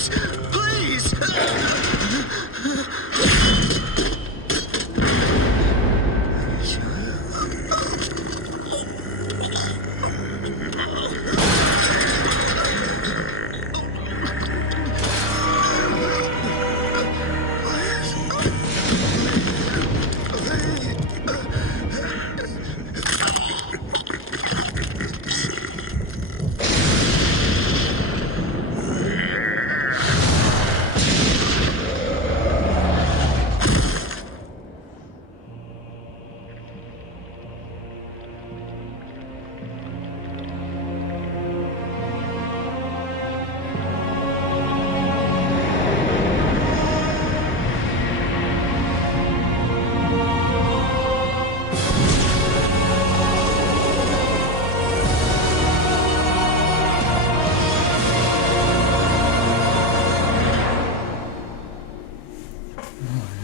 Please! Please!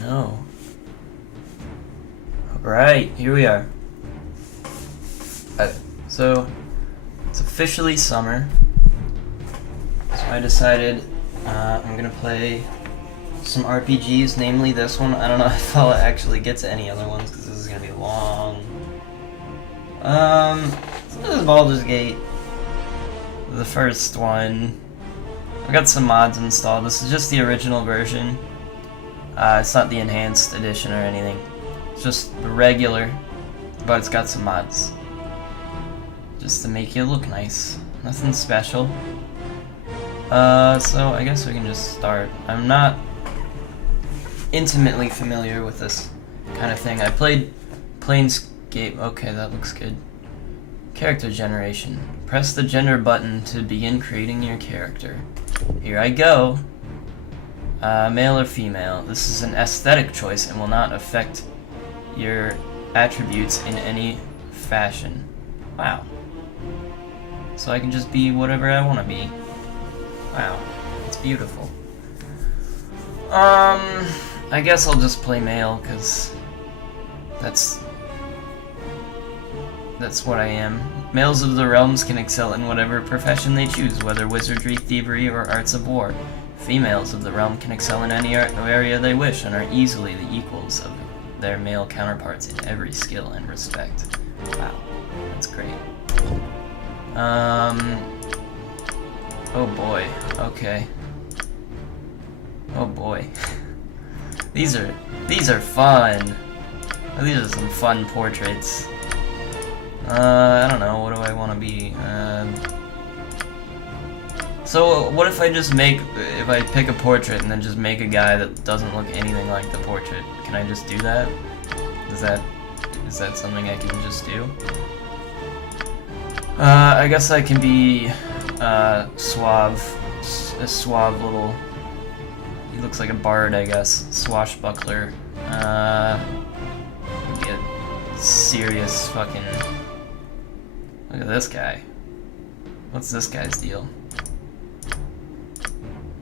No. Alright, here we are. So, it's officially summer. So I decided I'm gonna play some RPGs, namely this one. I don't know if I'll actually get to any other ones because this is gonna be long. So this is Baldur's Gate. The first one. I've got some mods installed. This is just the original version. It's not the enhanced edition or anything. It's just the regular, but it's got some mods. Just to make it look nice. Nothing special. So I guess we can just start. I'm not intimately familiar with this kind of thing. I played Planescape. Okay, that looks good. Character generation. Press the gender button to begin creating your character. Here I go. Male or female. This is an aesthetic choice and will not affect your attributes in any fashion. Wow. So I can just be whatever I want to be. Wow. It's beautiful. I guess I'll just play male, because that's what I am. Males of the realms can excel in whatever profession they choose, whether wizardry, thievery, or arts of war. Females of the realm can excel in any area they wish and are easily the equals of their male counterparts in every skill and respect. Wow, that's great. Oh boy, okay. Oh boy. These are fun. These are some fun portraits. I don't know, what do I want to be? So what if I just if I pick a portrait and then just make a guy that doesn't look anything like the portrait? Can I just do that? Is that something I can just do? I guess I can be a suave little. He looks like a bard, I guess. Swashbuckler. Be a serious fucking. Look at this guy. What's this guy's deal?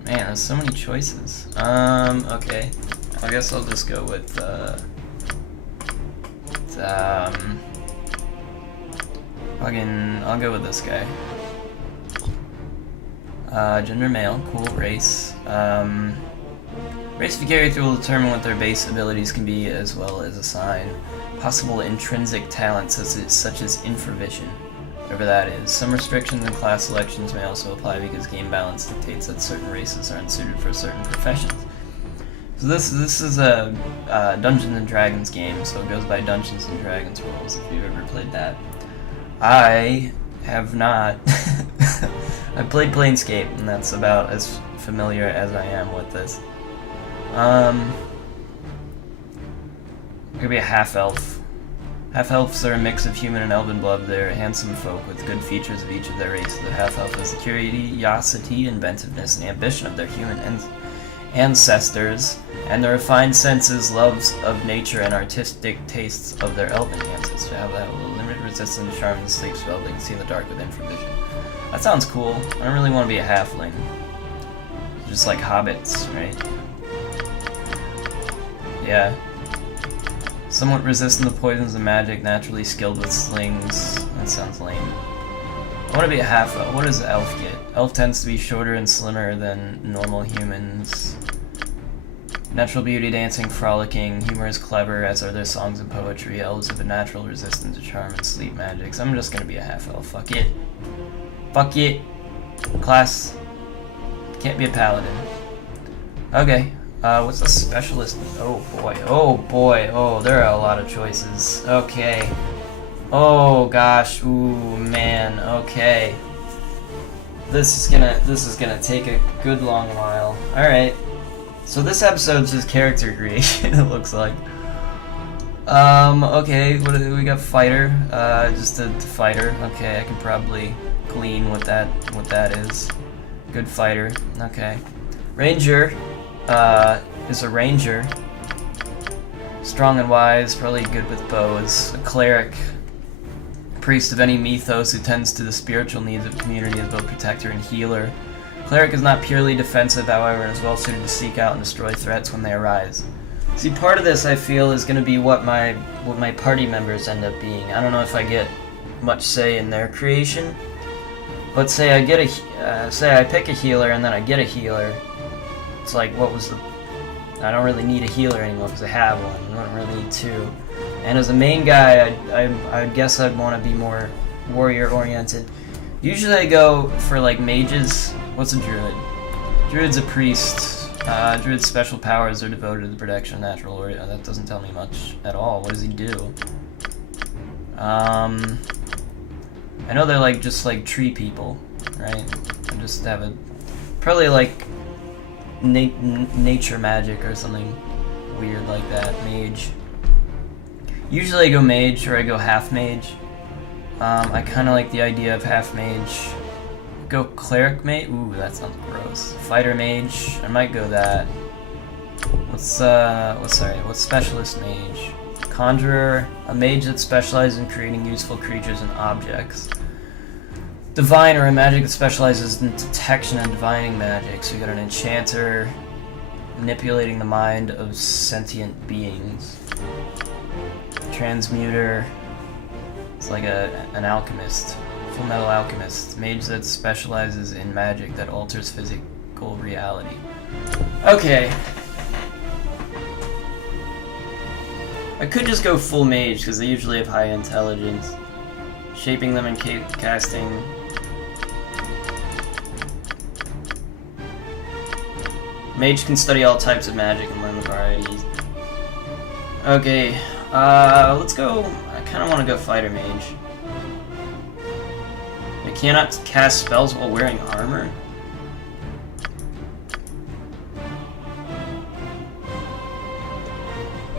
Man, there's so many choices. Okay. I guess I'll just go with, I'll go with this guy. Gender male, cool, race. Race you carry through will determine what their base abilities can be, as well as assign possible intrinsic talents such as infravision. Whatever that is. Some restrictions and class selections may also apply because game balance dictates that certain races are unsuited for certain professions. So this is a Dungeons and Dragons game, so it goes by Dungeons and Dragons rules if you've ever played that. I have not. I played Planescape, and that's about as familiar as I am with this. I'm gonna be a half-elf. Half-elves are a mix of human and elven blood. They're handsome folk with good features of each of their races. The half-elf has the curiosity, inventiveness, and ambition of their human ancestors, and the refined senses, loves of nature, and artistic tastes of their elven ancestors. Have that limited resistance, charm, and sleep spell. They can see in the dark with infravision. That sounds cool. I don't really want to be a halfling. Just like hobbits, right? Yeah. Somewhat resistant to poisons and magic, naturally skilled with slings. That sounds lame. I want to be a half elf. What does elf get? Elf tends to be shorter and slimmer than normal humans. Natural beauty, dancing, frolicking, humor is clever, as are their songs and poetry. Elves have a natural resistance to charm and sleep magics. I'm just gonna be a half elf. Fuck it. Fuck it. Class. Can't be a paladin. Okay. What's the specialist? Oh boy. Oh boy. Oh, there are a lot of choices. Okay. Oh gosh. Ooh man. Okay. This is gonna take a good long while. All right. So this episode's just character creation. It looks like. Okay. What do we got? Fighter. Just a fighter. Okay. I can probably glean what that is. Good fighter. Okay. Ranger. Is a ranger. Strong and wise. Probably good with bows. A cleric. Priest of any mythos who tends to the spiritual needs of community as both protector and healer. Cleric is not purely defensive, however, and is well suited to seek out and destroy threats when they arise. See, part of this I feel is going to be what my party members end up being. I don't know if I get much say in their creation, but say I get say I pick a healer and then I get a healer. It's like, what was the? I don't really need a healer anymore because I have one. I don't really need two. And as a main guy, I guess I'd want to be more warrior-oriented. Usually I go for, like, mages. What's a druid? Druid's a priest. Druid's special powers are devoted to the protection of natural order. That doesn't tell me much at all. What does he do? I know they're, like, just, like, tree people, right? I just have a... Probably, like, nature magic or something weird like that. Mage. Usually I go mage or I go half mage. I kind of like the idea of half mage. Go cleric mage. Ooh, that sounds gross. Fighter mage. I might go that. What's specialist mage? Conjurer. A mage that specializes in creating useful creatures and objects. Diviner, a magic that specializes in detection and divining magic. So you got an enchanter, manipulating the mind of sentient beings. Transmuter. It's like an alchemist. Full metal alchemist. Mage that specializes in magic that alters physical reality. Okay. I could just go full mage because they usually have high intelligence. Shaping them and casting. Mage can study all types of magic and learn the varieties. Okay. Let's go. I kind of want to go fighter mage. I cannot cast spells while wearing armor.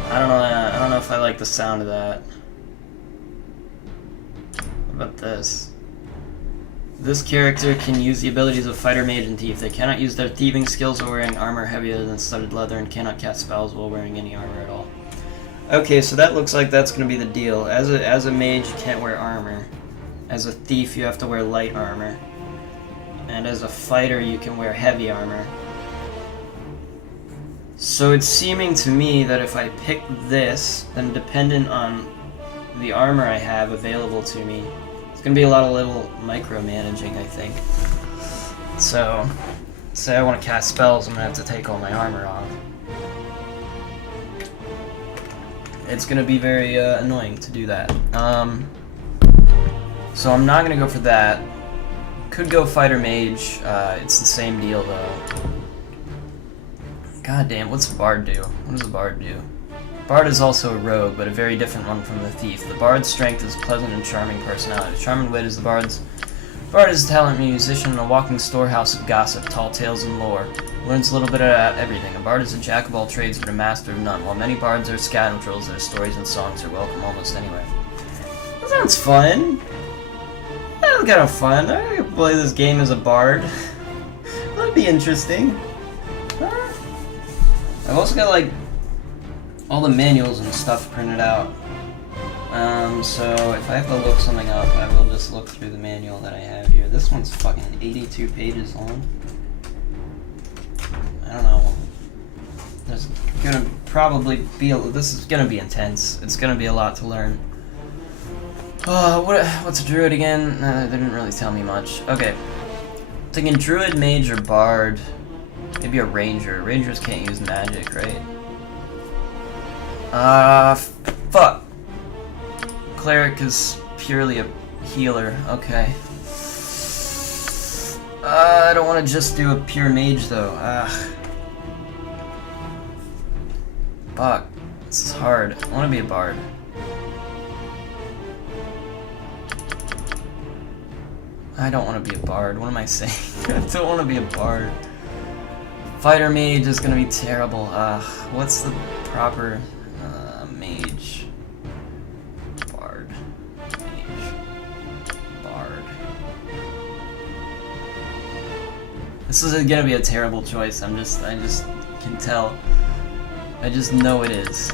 I don't know if I like the sound of that. What about this? This character can use the abilities of fighter, mage, and thief. They cannot use their thieving skills while wearing armor heavier than studded leather and cannot cast spells while wearing any armor at all. Okay, so that looks like that's going to be the deal. As a mage, you can't wear armor. As a thief, you have to wear light armor. And as a fighter, you can wear heavy armor. So it's seeming to me that if I pick this, then dependent on the armor I have available to me, it's going to be a lot of little micromanaging, I think. So, say I want to cast spells, I'm going to have to take all my armor off. It's going to be very annoying to do that. So I'm not going to go for that. Could go fighter mage. It's the same deal though. God damn, what's a bard do? What does a bard do? Bard is also a rogue, but a very different one from the thief. The bard's strength is pleasant and charming personality. Charm and wit is the bard's. Bard is a talented musician and a walking storehouse of gossip, tall tales, and lore. Learns a little bit about everything. A bard is a jack of all trades but a master of none. While many bards are scoundrels, their stories and songs are welcome almost anywhere. That sounds fun. That's kind of fun. I could play this game as a bard. That'd be interesting. I've also got like all the manuals and stuff printed out. So if I have to look something up, I will just look through the manual that I have here. This one's fucking 82 pages long. I don't know. There's gonna probably be this is gonna be intense. It's gonna be a lot to learn. What's a druid again? They didn't really tell me much. Okay. Thinking druid, mage, or bard. Maybe a ranger. Rangers can't use magic, right? Fuck. Cleric is purely a healer. Okay. I don't want to just do a pure mage though. Fuck. This is hard. I want to be a bard. I don't want to be a bard. What am I saying? I don't want to be a bard. Fighter mage is gonna be terrible. What's the proper mage? Bard. Mage. Bard. This is gonna be a terrible choice. I just can tell. I just know it is.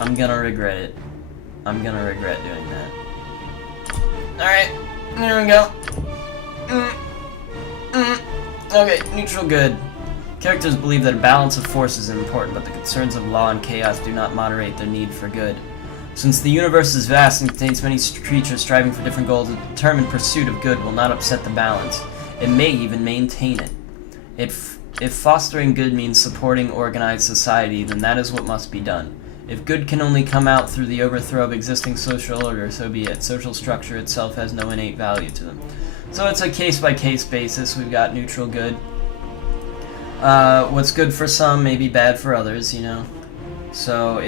I'm gonna regret it. I'm gonna regret doing that. Alright, there we go. Okay, neutral good. Characters believe that a balance of forces is important, but the concerns of law and chaos do not moderate their need for good. Since the universe is vast and contains many creatures striving for different goals, a determined pursuit of good will not upset the balance. It may even maintain it. If fostering good means supporting organized society, then that is what must be done. If good can only come out through the overthrow of existing social order, so be it. Social structure itself has no innate value to them. So it's a case-by-case basis. We've got neutral good. What's good for some may be bad for others, you know. So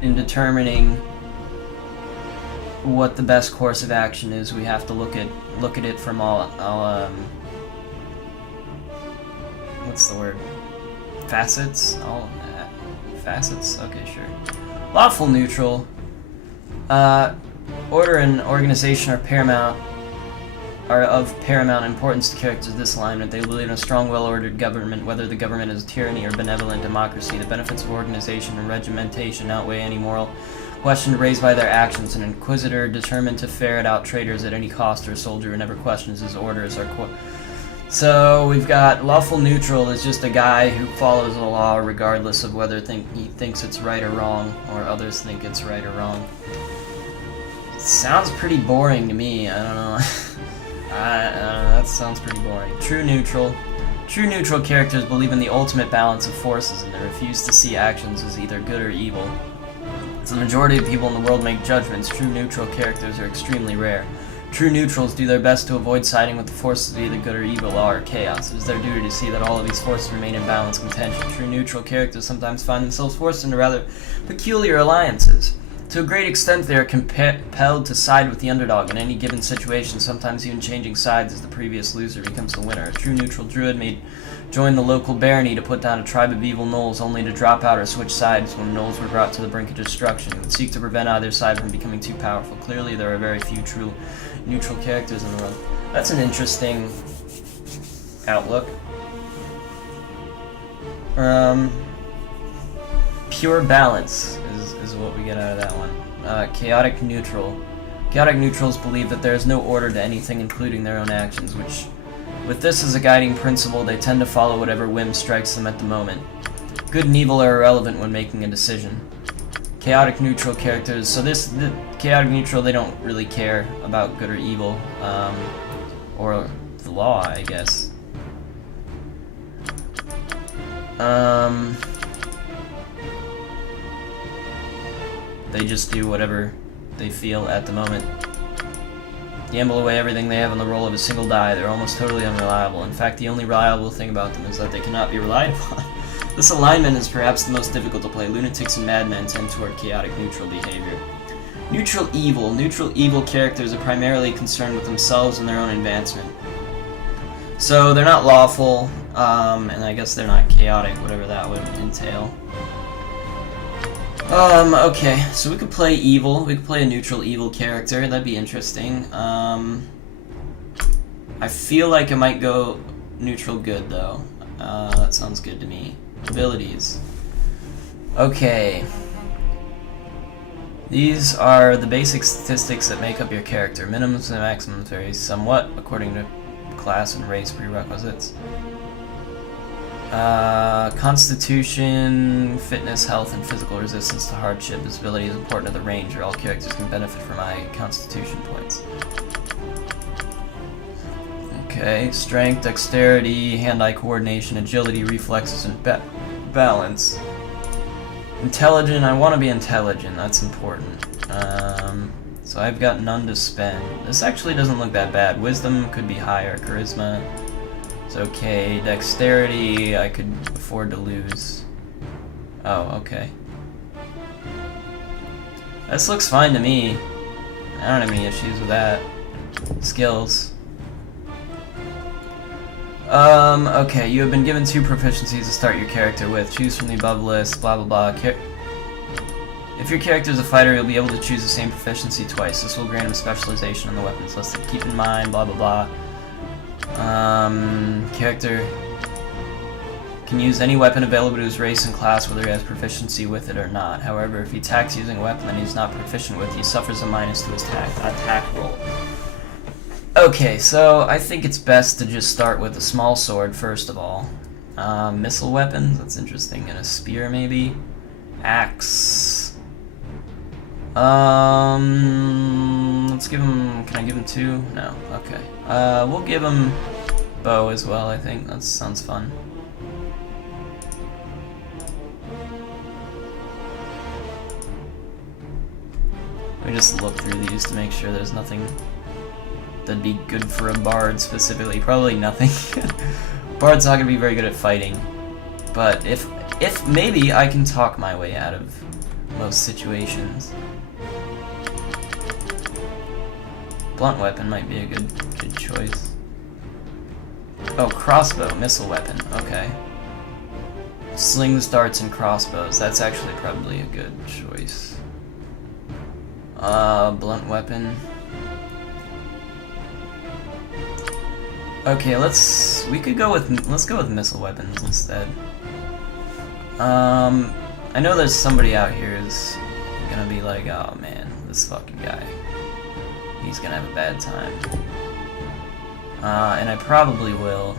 in determining what the best course of action is, we have to look at it from all what's the word? Facets? All facets? Okay, sure. Lawful neutral. Order and organization are of paramount importance to characters of this alignment. They believe in a strong, well-ordered government, whether the government is tyranny or benevolent democracy. The benefits of organization and regimentation outweigh any moral question raised by their actions. An inquisitor determined to ferret out traitors at any cost, or a soldier who never questions his orders. So we've got lawful neutral is just a guy who follows the law regardless of whether he thinks it's right or wrong, or others think it's right or wrong. Sounds pretty boring to me. I don't know. That sounds pretty boring. True neutral. True neutral characters believe in the ultimate balance of forces, and they refuse to see actions as either good or evil. As the majority of people in the world make judgments, true neutral characters are extremely rare. True neutrals do their best to avoid siding with the forces of either good or evil, law or chaos. It is their duty to see that all of these forces remain in balance and tension. True neutral characters sometimes find themselves forced into rather peculiar alliances. To a great extent, they are compelled to side with the underdog in any given situation, sometimes even changing sides as the previous loser becomes the winner. A true neutral druid may join the local barony to put down a tribe of evil gnolls, only to drop out or switch sides when gnolls were brought to the brink of destruction. He would seek to prevent either side from becoming too powerful. Clearly, there are very few true neutral characters in the world. That's an interesting outlook. Pure balance is what we get out of that one. Chaotic neutral. Chaotic neutrals believe that there is no order to anything, including their own actions, which, with this as a guiding principle, they tend to follow whatever whim strikes them at the moment. Good and evil are irrelevant when making a decision. Chaotic neutral characters, so the chaotic neutral, they don't really care about good or evil, or the law, I guess. They just do whatever they feel at the moment. Gamble away everything they have on the roll of a single die. They're almost totally unreliable. In fact, the only reliable thing about them is that they cannot be relied upon. This alignment is perhaps the most difficult to play. Lunatics and madmen tend toward chaotic neutral behavior. Neutral evil. Neutral evil characters are primarily concerned with themselves and their own advancement. So they're not lawful, and I guess they're not chaotic, whatever that would entail. Okay, so we could play evil. We could play a neutral evil character. That'd be interesting. I feel like I might go neutral good, though. That sounds good to me. Abilities. Okay. These are the basic statistics that make up your character. Minimums and maximums vary somewhat according to class and race prerequisites. Constitution, fitness, health, and physical resistance to hardship. This ability is important to the ranger. All characters can benefit from high constitution points. Okay, strength, dexterity, hand-eye coordination, agility, reflexes, and balance. Intelligent, I want to be intelligent, that's important. So I've got none to spend. This actually doesn't look that bad. Wisdom could be higher, charisma. It's okay. Dexterity, I could afford to lose. Oh, okay. This looks fine to me. I don't have any issues with that. Skills. Okay, you have been given 2 proficiencies to start your character with. Choose from the above list, blah blah blah. If your character is a fighter, you'll be able to choose the same proficiency twice. This will grant him specialization on the weapons listed. Keep in mind, blah blah blah. Character can use any weapon available to his race and class, whether he has proficiency with it or not. However, if he attacks using a weapon that he's not proficient with, he suffers a minus to his attack roll. Okay, so I think it's best to just start with a small sword first of all. Missile weapons, that's interesting, and a spear maybe. Axe. Let's give him. Can I give him 2? No. Okay. We'll give him bow as well. I think that sounds fun. Let me just look through these to make sure there's nothing that'd be good for a bard specifically. Probably nothing. Bard's not gonna be very good at fighting, but if maybe I can talk my way out of most situations. Blunt weapon might be a good choice. Oh, crossbow, missile weapon, okay. Slings, darts, and crossbows, that's actually probably a good choice. Blunt weapon. Okay, let's go with missile weapons instead. I know there's somebody out here who's gonna be like, oh man, this fucking guy. He's gonna have a bad time. And I probably will.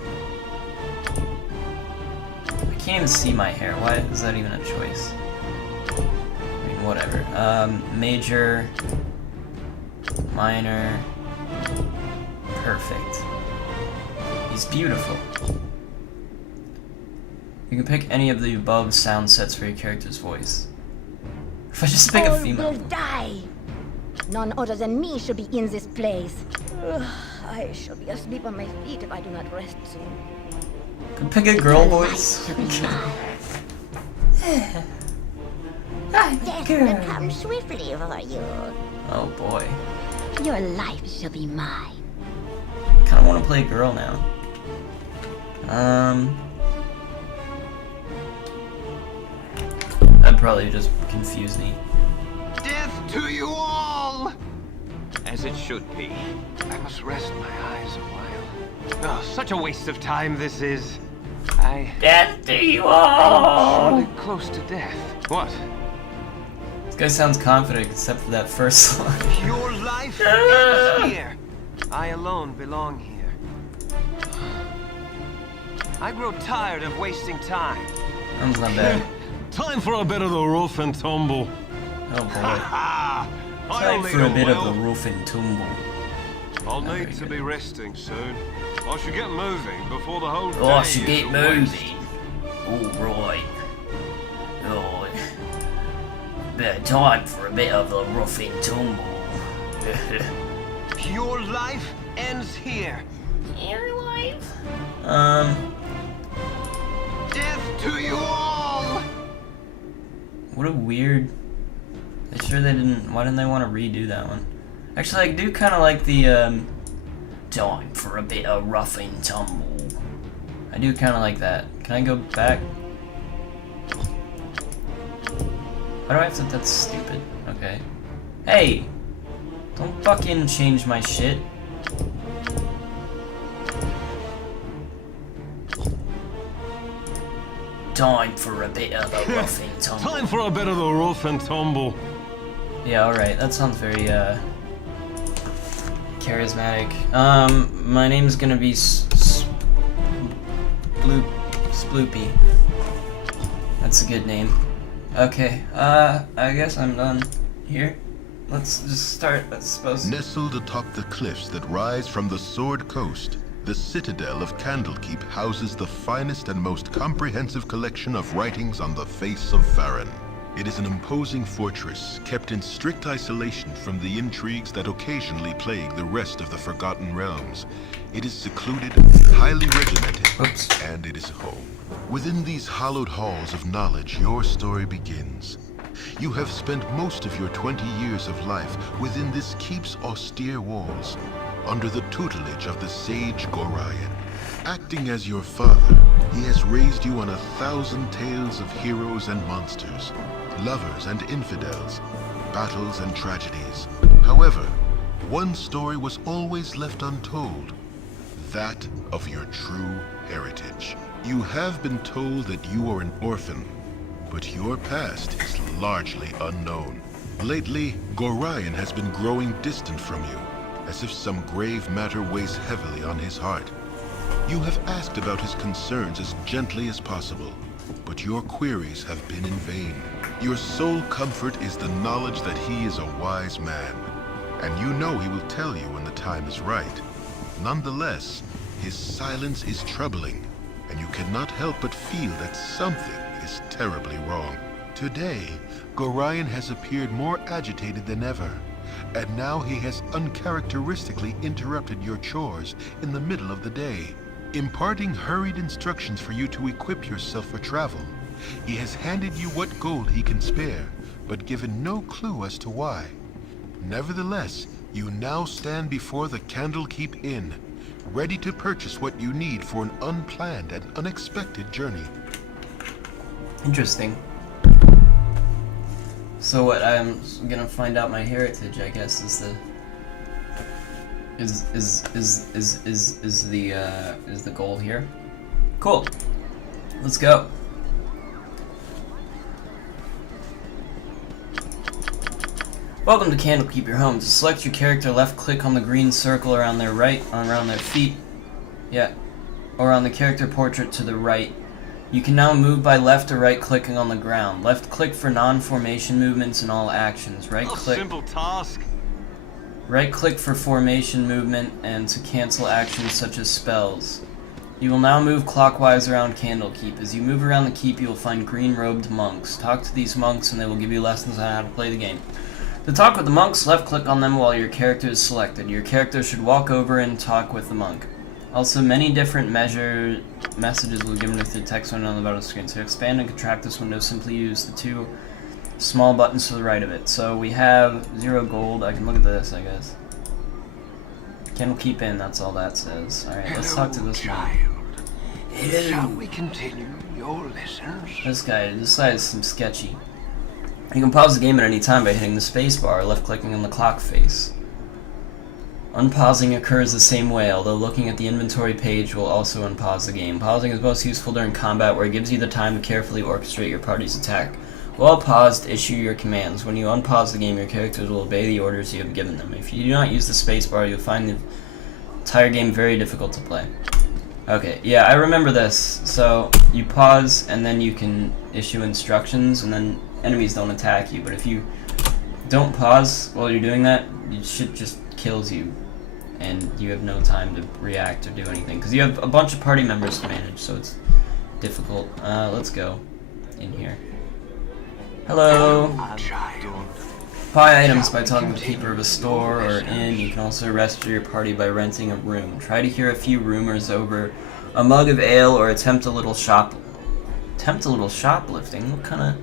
I can't even see my hair. Why is that even a choice? I mean, whatever. Major, minor, perfect. He's beautiful. You can pick any of the above sound sets for your character's voice. If I just pick a female. All will die. None other than me should be in this place. Ugh, I shall be asleep on my feet if I do not rest soon. Can pick a girl voice. Death will come swiftly for you. Oh boy. Your life shall be mine. Kinda wanna play a girl now. That'd probably just confuse me. Death to you all! As it should be. I must rest my eyes a while. Oh, such a waste of time this is. Death to you all! Really close to death. What? This guy sounds confident except for that first line. Your life is here. I alone belong here. I grow tired of wasting time. Sounds not bad. Time for a bit of the rough and tumble. Oh boy. I'll Time need for a a bit of while. the roof and tumble. I'll Very need to good. be resting soon. I should get moving before the whole day Oh, I should is get a waste. moving. Alright. Oh, bit of time for a bit of the rough and tumble. Your life ends here. Your life? Death to you all! What a weird... They sure they didn't... Why didn't they want to redo that one? Actually, I do kind of like the, time for a bit of rough and tumble. I do kind of like that. Can I go back? Why do I have to... That's stupid. Okay. Hey! Don't fucking change my shit. Time for a bit of a rough and tumble. Time for a bit of the rough and tumble. Yeah, alright. That sounds very, charismatic. My name's gonna be Blue Sploopy. That's a good name. Okay, I guess I'm done here. Let's just start, I suppose. Nestled atop the cliffs that rise from the Sword Coast, the citadel of Candlekeep houses the finest and most comprehensive collection of writings on the face of Farron. It is an imposing fortress, kept in strict isolation from the intrigues that occasionally plague the rest of the Forgotten Realms. It is secluded, highly regimented, and it is home. Within these hallowed halls of knowledge, your story begins. You have spent most of your 20 years of life within this keep's austere walls, under the tutelage of the sage Gorion. Acting as your father, he has raised you on 1,000 tales of heroes and monsters, lovers and infidels, battles and tragedies. However, one story was always left untold, that of your true heritage. You have been told that you are an orphan, but your past is largely unknown. Lately, Gorion has been growing distant from you, as if some grave matter weighs heavily on his heart. You have asked about his concerns as gently as possible, but your queries have been in vain. Your sole comfort is the knowledge that he is a wise man, and you know he will tell you when the time is right. Nonetheless, his silence is troubling, and you cannot help but feel that something is terribly wrong. Today, Gorion has appeared more agitated than ever, and now he has uncharacteristically interrupted your chores in the middle of the day, imparting hurried instructions for you to equip yourself for travel. He has handed you what gold he can spare, but given no clue as to why. Nevertheless, you now stand before the Candlekeep Inn, ready to purchase what you need for an unplanned and unexpected journey. Interesting. So what I'm gonna find out my heritage, I guess, is the goal here. Cool. Let's go. Welcome to Candlekeep, your home. To select your character, left click on the green circle around their feet. Yeah. Or on the character portrait to the right. You can now move by left or right clicking on the ground. Left click for non-formation movements and all actions. Right click. Simple task. Right click for formation movement and to cancel actions such as spells. You will now move clockwise around Candlekeep. As you move around the keep, you will find green-robed monks. Talk to these monks and they will give you lessons on how to play the game. To talk with the monks, left click on them while your character is selected. Your character should walk over and talk with the monk. Also, many different messages will be given with the text window on the bottom of the screen. To expand and contract this window, simply use the two small buttons to the right of it. So we have 0 gold. I can look at this, I guess. Candlekeep Inn, that's all that says. Alright, let's talk to this one. Shall we continue your lessons? This guy is some sketchy. You can pause the game at any time by hitting the spacebar or left-clicking on the clock face. Unpausing occurs the same way, although looking at the inventory page will also unpause the game. Pausing is most useful during combat, where it gives you the time to carefully orchestrate your party's attack. While paused, issue your commands. When you unpause the game, your characters will obey the orders you have given them. If you do not use the spacebar, you'll find the entire game very difficult to play. Okay, yeah, I remember this. So, you pause, and then you can issue instructions, and then enemies don't attack you. But if you don't pause while you're doing that, shit just kills you, and you have no time to react or do anything, because you have a bunch of party members to manage, so it's difficult. Let's go in here. Hello! Buy items by talking to the keeper of a store or inn. You can also register your party by renting a room. Try to hear a few rumors over a mug of ale or attempt a little shoplifting. What kind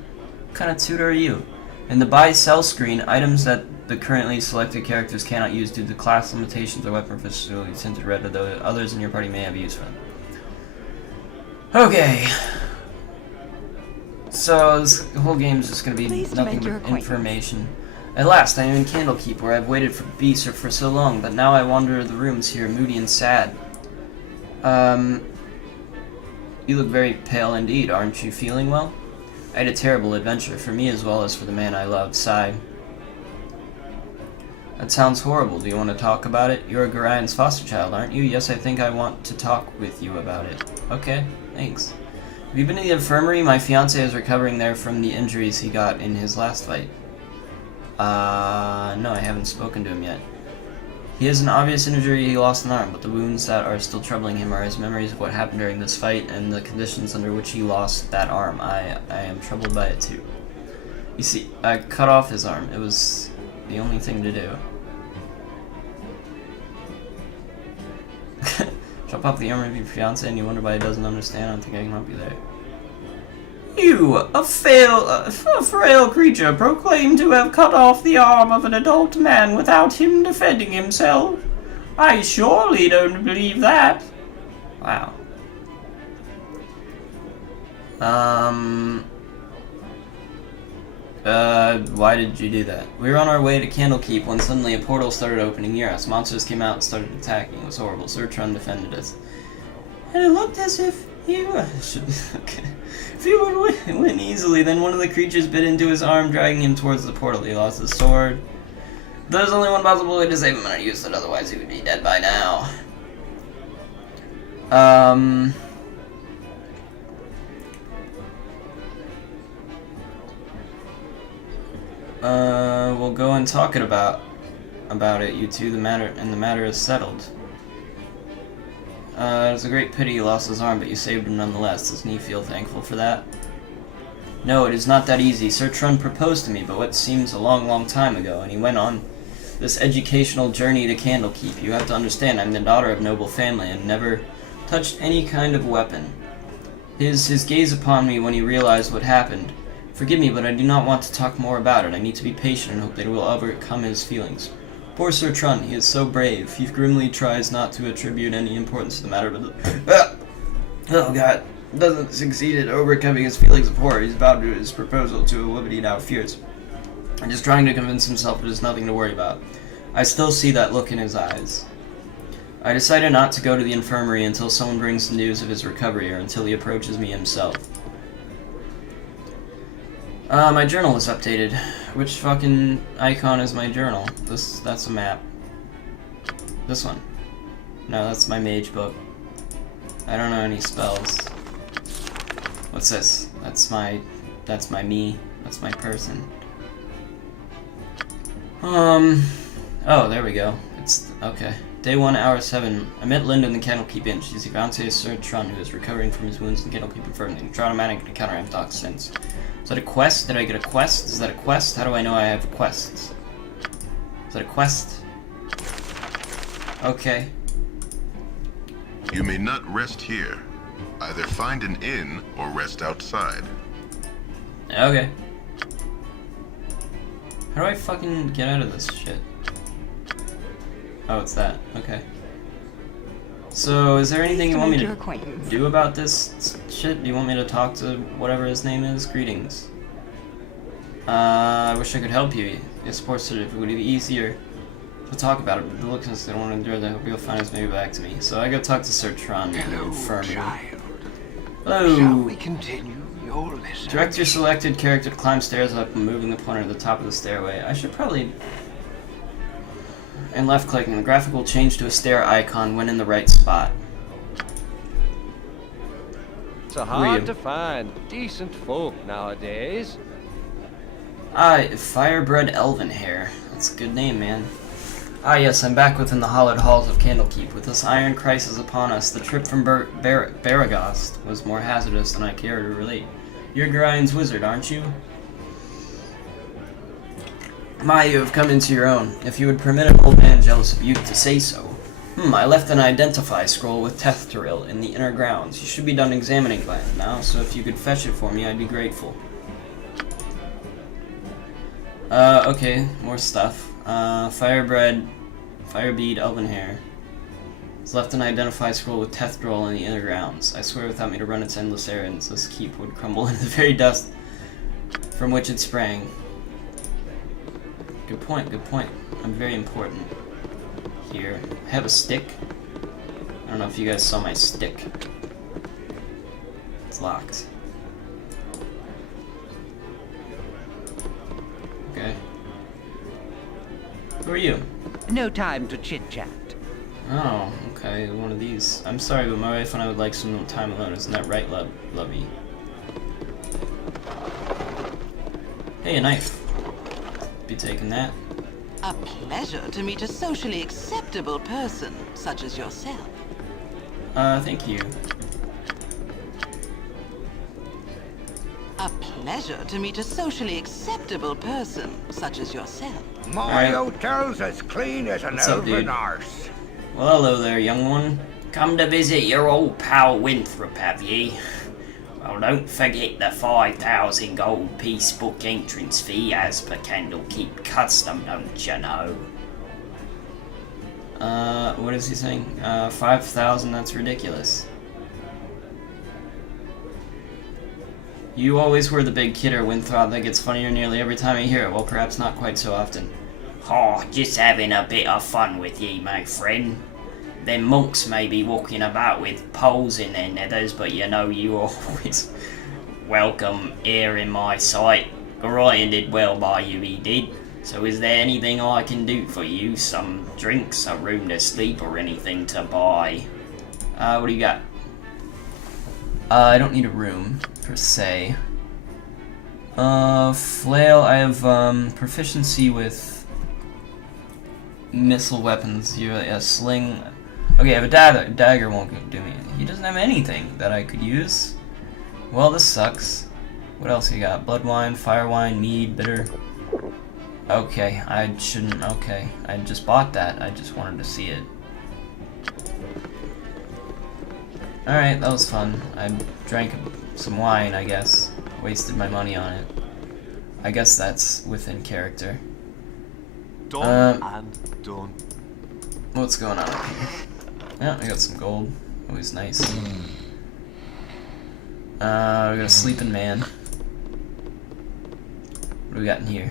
of tutor are you? In the buy-sell screen, items that the currently selected characters cannot use due to class limitations or weapon facility tinted red, though others in your party may have use for them. Okay. So this whole game is just going to be nothing but information. At last, I am in Candlekeep, where I've waited for beasts for so long, but now I wander the rooms here, moody and sad. You look very pale indeed. Aren't you feeling well? I had a terrible adventure, for me as well as for the man I loved. Sigh. That sounds horrible. Do you want to talk about it? You're Gorion's foster child, aren't you? Yes, I think I want to talk with you about it. Okay, thanks. Have you been to the infirmary? My fiance is recovering there from the injuries he got in his last fight. No, I haven't spoken to him yet. He has an obvious injury, he lost an arm, but the wounds that are still troubling him are his memories of what happened during this fight and the conditions under which he lost that arm. I am troubled by it too. You see, I cut off his arm. It was the only thing to do. Chop off the arm of your fiance and you wonder why he doesn't understand. I don't think I can help you there. You, a frail creature, proclaim to have cut off the arm of an adult man without him defending himself? I surely don't believe that. Wow. Why did you do that? We were on our way to Candlekeep when suddenly a portal started opening near us. Monsters came out and started attacking. It was horrible. Surtron defended us. And it looked as if he if he would win easily, then one of the creatures bit into his arm, dragging him towards the portal. He lost his sword. There's only one possible way to save him, and I used it, otherwise he would be dead by now. We'll go and talk about it, you two. The matter is settled. It's a great pity he lost his arm, but you saved him nonetheless. Doesn't he feel thankful for that? No, it is not that easy. Sir Trun proposed to me, but what seems a long, long time ago, and he went on this educational journey to Candlekeep. You have to understand, I'm the daughter of noble family, and never touched any kind of weapon. His gaze upon me when he realized what happened. Forgive me, but I do not want to talk more about it. I need to be patient and hope that he will overcome his feelings. Poor Sir Trun, he is so brave. He grimly tries not to attribute any importance to the matter, but oh god, doesn't succeed at overcoming his feelings of horror. He's bound to his proposal to eliminate our fears, and just trying to convince himself it is nothing to worry about. I still see that look in his eyes. I decided not to go to the infirmary until someone brings the news of his recovery, or until he approaches me himself. My journal is updated. Which fucking icon is my journal? That's a map. This one. No, that's my mage book. I don't know any spells. What's this? That's my me. That's my person. Oh, there we go. It's, okay. Day 1, hour 7. I met Linda in the Candlekeep Inn. She's the fiancée of Sir Trun, who is recovering from his wounds in Candlekeep Infirmary. Traumatic to counteract toxins. Is that a quest? Did I get a quest? Is that a quest? How do I know I have quests? Is that a quest? Okay. You may not rest here. Either find an inn or rest outside. Okay. How do I fucking get out of this shit? Oh, it's that. Okay. So, is there anything you want me to do about this shit? Do you want me to talk to whatever his name is? Greetings. I wish I could help you. A sports certificate would be easier to talk about it, but the looks I don't want to endure that. I hope you'll find his way back to me. So I go talk to Sir Tron. Hello, child. Hello. Shall we continue your lesson? Direct your selected character to climb stairs up and moving the pointer to the top of the stairway. I should probably... And left-clicking. The graphic will change to a stair icon when in the right spot. It's hard to find decent folk nowadays. Firebred Elven Hair. That's a good name, man. Yes, I'm back within the hallowed halls of Candlekeep. With this iron crisis upon us, the trip from Baragost was more hazardous than I care to relate. You're Gorian's wizard, aren't you? You have come into your own. If you would permit an old man jealous of youth to say so. I left an identify scroll with Tethtoril in the inner grounds. You should be done examining by it now, so if you could fetch it for me, I'd be grateful. Okay, more stuff. Firebead Elven Hair. It's left an identify scroll with Tethtoril in the inner grounds. I swear without me to run its endless errands, this keep would crumble into the very dust from which it sprang. Good point, good point. I'm very important here. I have a stick. I don't know if you guys saw my stick. It's locked. Okay. Who are you? No time to chit-chat. Oh, okay, one of these. I'm sorry, but my wife and I would like some time alone. Isn't that right, lovey? Hey, a knife. Be taking that. A pleasure to meet a socially acceptable person such as yourself. Thank you. A pleasure to meet a socially acceptable person such as yourself. My hotel's as clean as an What's up, dude? elven arse. Well, hello there, young one. Come to visit your old pal Winthrop, have ye? Well, don't forget the 5,000 gold piece book entrance fee as per Candlekeep custom, don't you know? What is he saying? 5,000, that's ridiculous. You always were the big kidder, Winthrop. That gets funnier nearly every time I hear it. Well, perhaps not quite so often. Oh, just having a bit of fun with ye, my friend. Them monks may be walking about with poles in their nethers, but you know you always welcome here in my sight. Gorion did well by you, he did. So is there anything I can do for you? Some drinks, a room to sleep, or anything to buy? What do you got? I don't need a room, per se. Flail, I have, proficiency with missile weapons. You a sling. Okay, I have a dagger. Dagger won't do me. He doesn't have anything that I could use. Well, this sucks. What else you got? Blood wine, fire wine, mead, bitter. Okay, I shouldn't. Okay, I just bought that. I just wanted to see it. Alright, that was fun. I drank some wine, I guess. Wasted my money on it. I guess that's within character. Done and done. What's going on here? Yeah, I got some gold. Always nice. We got a sleeping man. What do we got in here?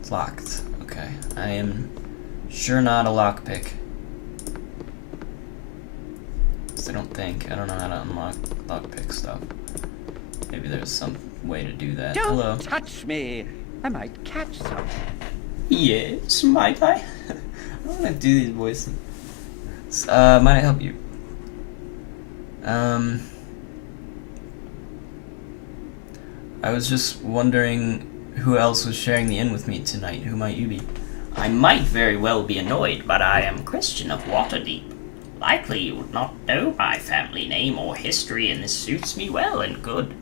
It's locked. Okay. I am sure not a lockpick. I don't think. I don't know how to unlock lockpick stuff. Maybe there's some way to do that. Don't Hello. touch me. I might catch something. Yes, might I? I don't want to do these voices. Might I help you? I was just wondering who else was sharing the inn with me tonight. Who might you be? I might very well be annoyed, but I am Christian of Waterdeep. Likely you would not know my family name or history, and this suits me well and good.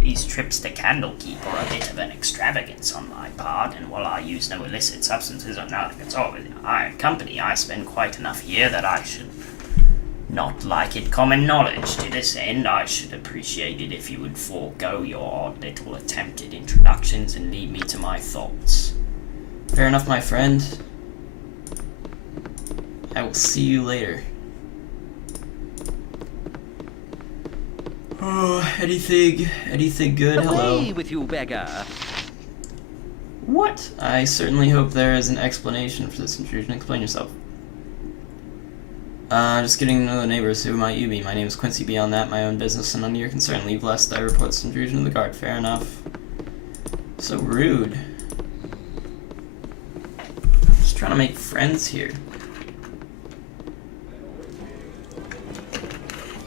These trips to Candlekeep are a bit of an extravagance on my part, and while I use no illicit substances or nothing at all in iron company, I spend quite enough here that I should not like it common knowledge. To this end, I should appreciate it if you would forego your odd little attempted introductions and leave me to my thoughts. Fair enough, my friend. I will see you later. Oh, anything good? Hello. Away with you, beggar. What? I certainly hope there is an explanation for this intrusion. Explain yourself. Just getting to know the neighbors. Who might you be? My name is Quincy. Beyond that, my own business and none of your concern. Leave lest I report this intrusion to the guard. Fair enough. So rude. Just trying to make friends here.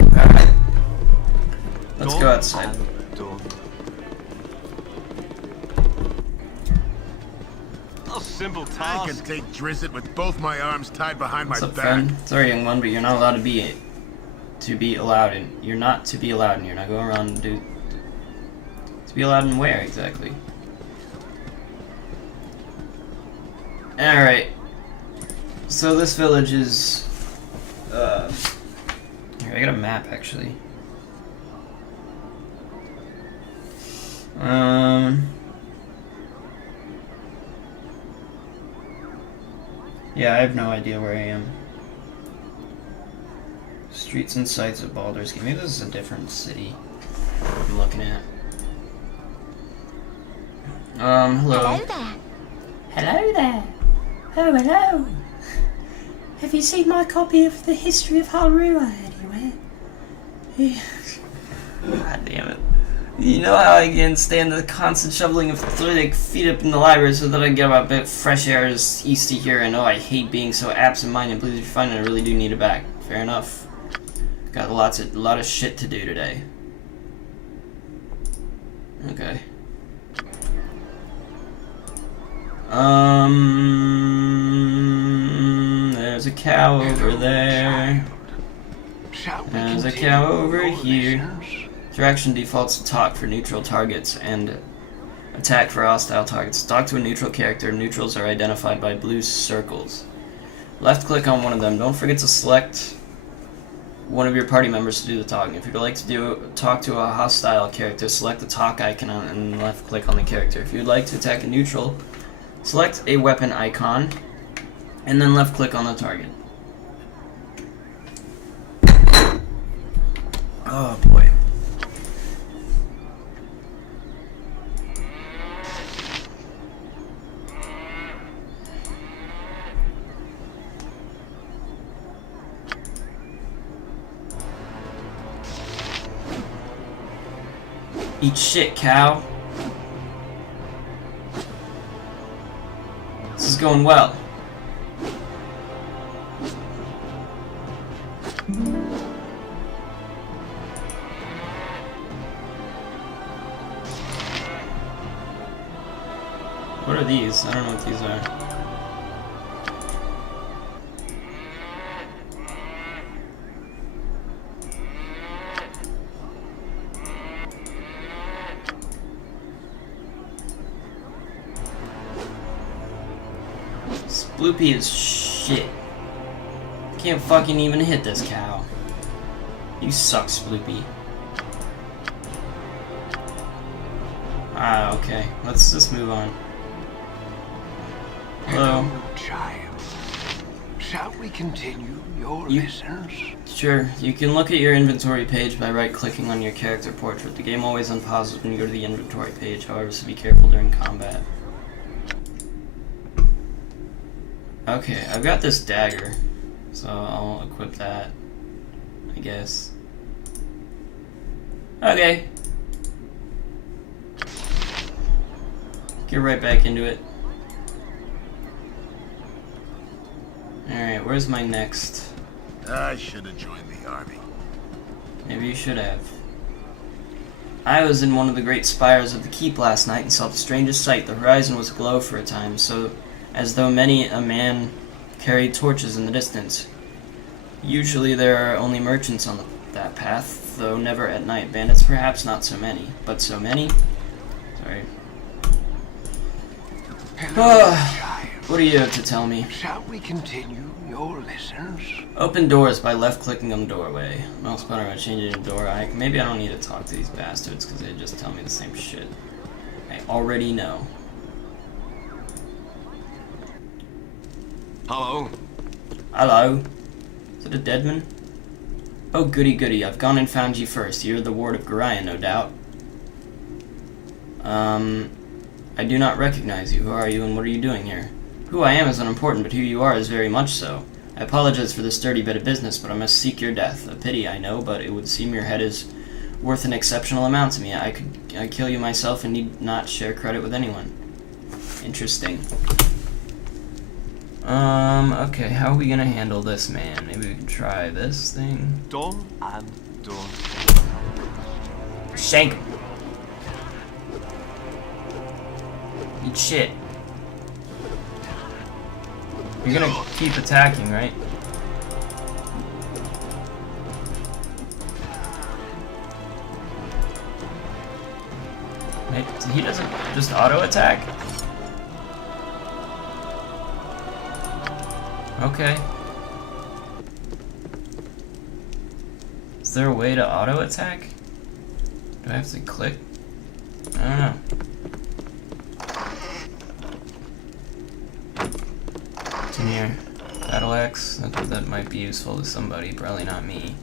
Alright. Let's go outside. Done. A simple I task. can take Drizzt with both my arms tied behind What's my up, back. friend? Sorry, young one, but you're not allowed to be allowed in. You're not to be allowed in here. Now go around and do. To be allowed in where exactly? All right. So this village is. Here, I got a map actually. Yeah, I have no idea where I am. Streets and sights of Baldur's Gate. Maybe this is a different city I'm looking at. Hello. Hello there. Hello there. Oh, hello. Have you seen my copy of the History of Harua anywhere? God damn it. You know how I can't stand the constant shoveling of athletic feet up in the library so that I get a bit fresh air is easy here. I know I hate being so absent-minded. Please, if you find it, I really do need it back. Fair enough. Got a lot of shit to do today. Okay. There's a cow over there. There's a cow over here. Direction defaults to talk for neutral targets and attack for hostile targets. Talk to a neutral character. Neutrals are identified by blue circles. Left click on one of them. Don't forget to select one of your party members to do the talking. If you'd like to talk to a hostile character, select the talk icon and left click on the character. If you'd like to attack a neutral, select a weapon icon and then left click on the target. Oh boy. Eat shit, cow. This is going well. What are these? I don't know what these are. Sploopy is shit. Can't fucking even hit this cow. You suck, Sploopy. Ah, okay. Let's just move on. Hello. Child. Shall we continue your lessons? Sure. You can look at your inventory page by right-clicking on your character portrait. The game always unpauses when you go to the inventory page, however, so be careful during combat. Okay, I've got this dagger, so I'll equip that, I guess. Okay. Get right back into it. Alright, where's my next? I should have joined the army. Maybe you should have. I was in one of the great spires of the keep last night and saw the strangest sight. The horizon was aglow for a time, so as though many a man carried torches in the distance. Usually there are only merchants on that path, though never at night. Bandits perhaps not so many, but so many? Sorry. What do you have to tell me? Shall we continue your lessons? Open doors by left-clicking on the doorway. Mouse button by changing the door. Maybe I don't need to talk to these bastards because they just tell me the same shit. I already know. Hello? Hello? Is it a deadman? Oh, goody goody, I've gone and found you first. You're the ward of Gorion, no doubt. I do not recognize you. Who are you and what are you doing here? Who I am is unimportant, but who you are is very much so. I apologize for this dirty bit of business, but I must seek your death. A pity, I know, but it would seem your head is worth an exceptional amount to me. I'd kill you myself and need not share credit with anyone. Interesting. Okay, how are we gonna handle this man? Maybe we can try this thing. Done and done. Shank him. Eat shit. You're gonna keep attacking, right? Wait, he doesn't just auto attack? Okay. Is there a way to auto attack? Do I have to click? I don't know. Come here. Battle axe. That might be useful to somebody, probably not me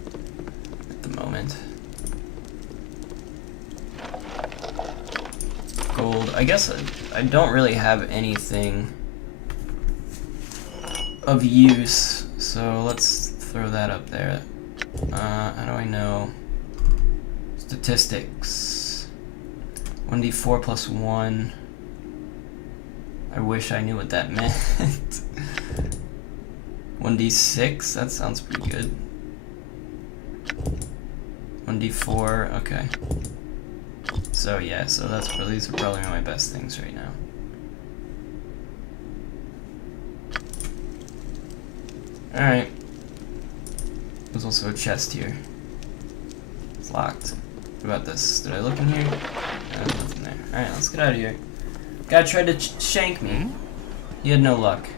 at the moment. Gold. I guess I don't really have anything of use, so let's throw that up there. How do I know? Statistics. 1d4 plus 1. I wish I knew what that meant. 1d6? That sounds pretty good. 1d4, okay. So yeah, so these are probably my best things right now. Alright. There's also a chest here. It's locked. What about this? Did I look in here? No, there's nothing there. Alright, let's get out of here. Guy tried to shank me. He had no luck.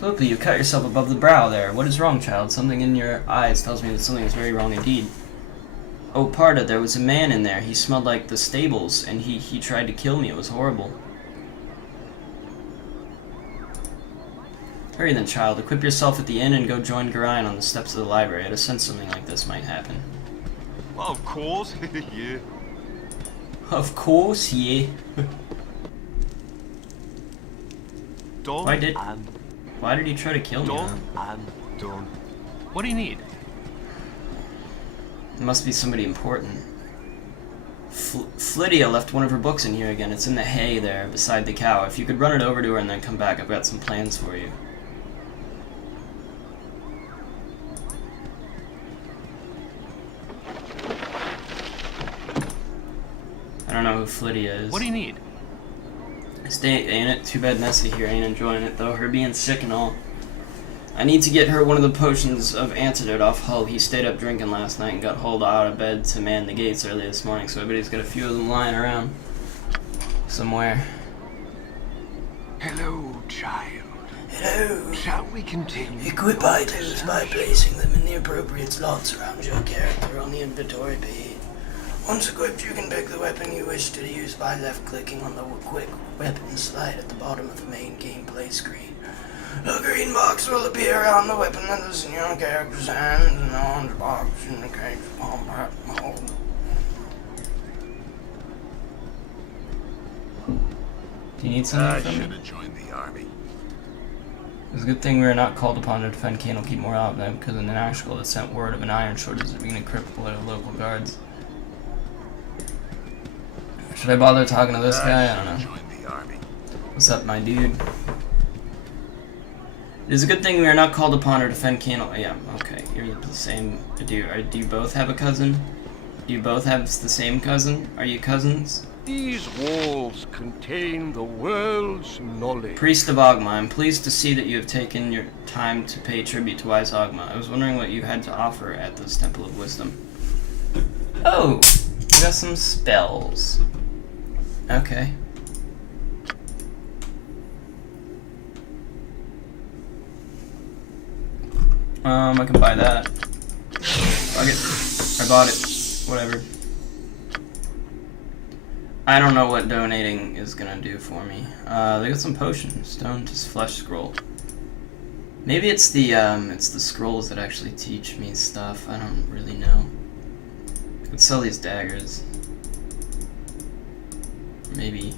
Look, you cut yourself above the brow there. What is wrong, child? Something in your eyes tells me that something is very wrong indeed. Oh, Parda, there was a man in there. He smelled like the stables, and he tried to kill me. It was horrible. Hurry then, child. Equip yourself at the inn and go join Garayan on the steps of the library. I had a sense something like this might happen. Well, of course. Yeah. Of course, yeah. Done. Why did he try to kill me? Done and done. What do you need? It must be somebody important. Flydia left one of her books in here again. It's in the hay there, beside the cow. If you could run it over to her and then come back, I've got some plans for you. I don't know who Flydia is. What do you need? Ain't it? Too bad Nessie here ain't enjoying it, though. Her being sick and all. I need to get her one of the potions of antidote off Hull. He stayed up drinking last night and got hauled out of bed to man the gates early this morning, so I bet he's got a few of them lying around somewhere. Hello, child. Hello. Shall we continue? Equip items by placing them in the appropriate slots around your character on the inventory page. Once equipped, you can pick the weapon you wish to use by left-clicking on the quick weapon slide at the bottom of the main gameplay screen. A green box will appear on the weapon that is in your character's hand, and an orange box indicates combat mode. Do you need something from me? I should have joined the army. It's a good thing we were not called upon to defend Candlekeep more often, because in the Nashville that sent word of an iron shortage that being equipped with local guards. Should I bother talking to this guy? I don't know. What's up, my dude? It is a good thing we are not called upon to defend Candle. Yeah, okay. You're the same. Do you both have a cousin? Do you both have the same cousin? Are you cousins? These walls contain the world's knowledge. Priest of Ogma, I'm pleased to see that you have taken your time to pay tribute to wise Ogma. I was wondering what you had to offer at this Temple of Wisdom. Oh, we got some spells. Okay. I can buy that. Fuck it. I bought it. Whatever. I don't know what donating is gonna do for me. They got some potions. Stone to flesh scroll. Maybe it's the scrolls that actually teach me stuff. I don't really know. I could sell these daggers. Maybe.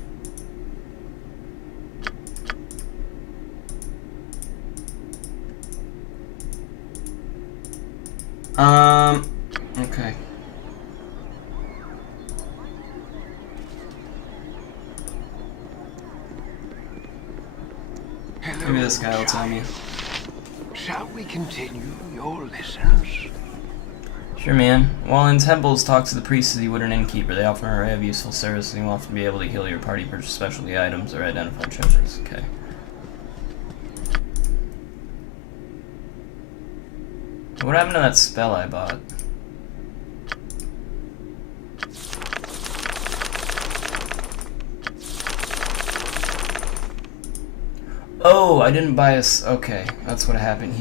Okay. Hello, Maybe this guy will tell me. Shall we continue your lessons? Sure, man. While in temples, talk to the priests as you would an innkeeper. They offer an array of useful services, and you'll often be able to heal your party, purchase specialty items, or identify treasures. Okay. What happened to that spell I bought? Oh, I didn't buy okay, that's what happened.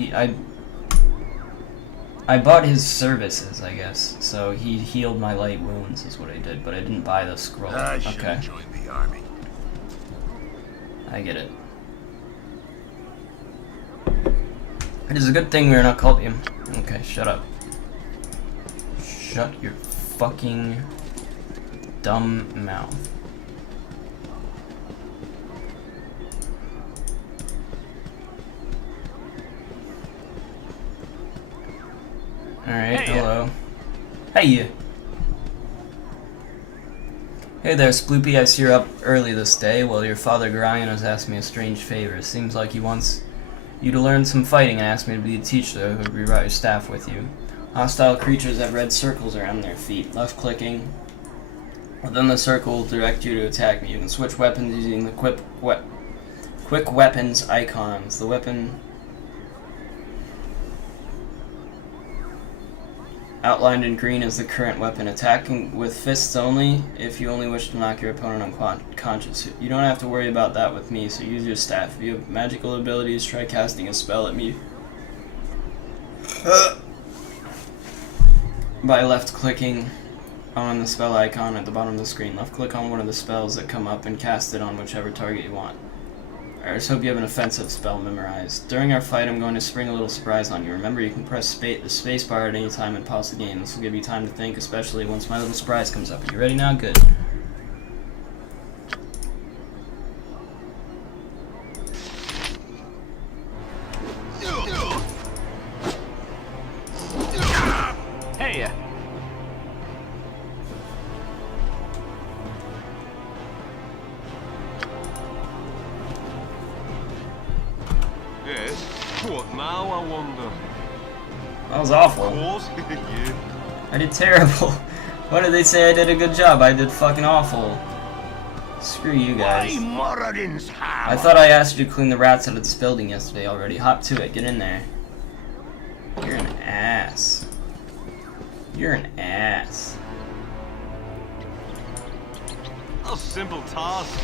I bought his services, I guess. So he healed my light wounds is what I did, but I didn't buy the scroll. I should Okay. have joined the army. I get it. It is a good thing we are not called him. Okay, shut up. Shut your fucking dumb mouth. Alright, Hey, hello. Hey! Hey there, Sploopy. I see you're up early this day. Well, your father Gorion has asked me a strange favor. It seems like he wants you to learn some fighting and asked me to be a teacher who would brought your staff with you. Hostile creatures have red circles around their feet. Left-clicking within the circle will direct you to attack me. You can switch weapons using the quick weapons icons. The weapon outlined in green is the current weapon. Attacking with fists only if you only wish to knock your opponent unconscious. You don't have to worry about that with me, so use your staff. If you have magical abilities, try casting a spell at me by left-clicking on the spell icon at the bottom of the screen. Left-click on one of the spells that come up and cast it on whichever target you want. I just hope you have an offensive spell memorized. During our fight, I'm going to spring a little surprise on you. Remember, you can press the space bar at any time and pause the game. This will give you time to think, especially once my little surprise comes up. Are you ready now? Good. Hey! Yes? What now, I wonder? That was awful. Of course, yeah. I did terrible. What did they say? I did a good job. I did fucking awful. Screw you guys. I thought I asked you to clean the rats out of this building yesterday already. Hop to it. Get in there. You're an ass. You're an ass. A simple task.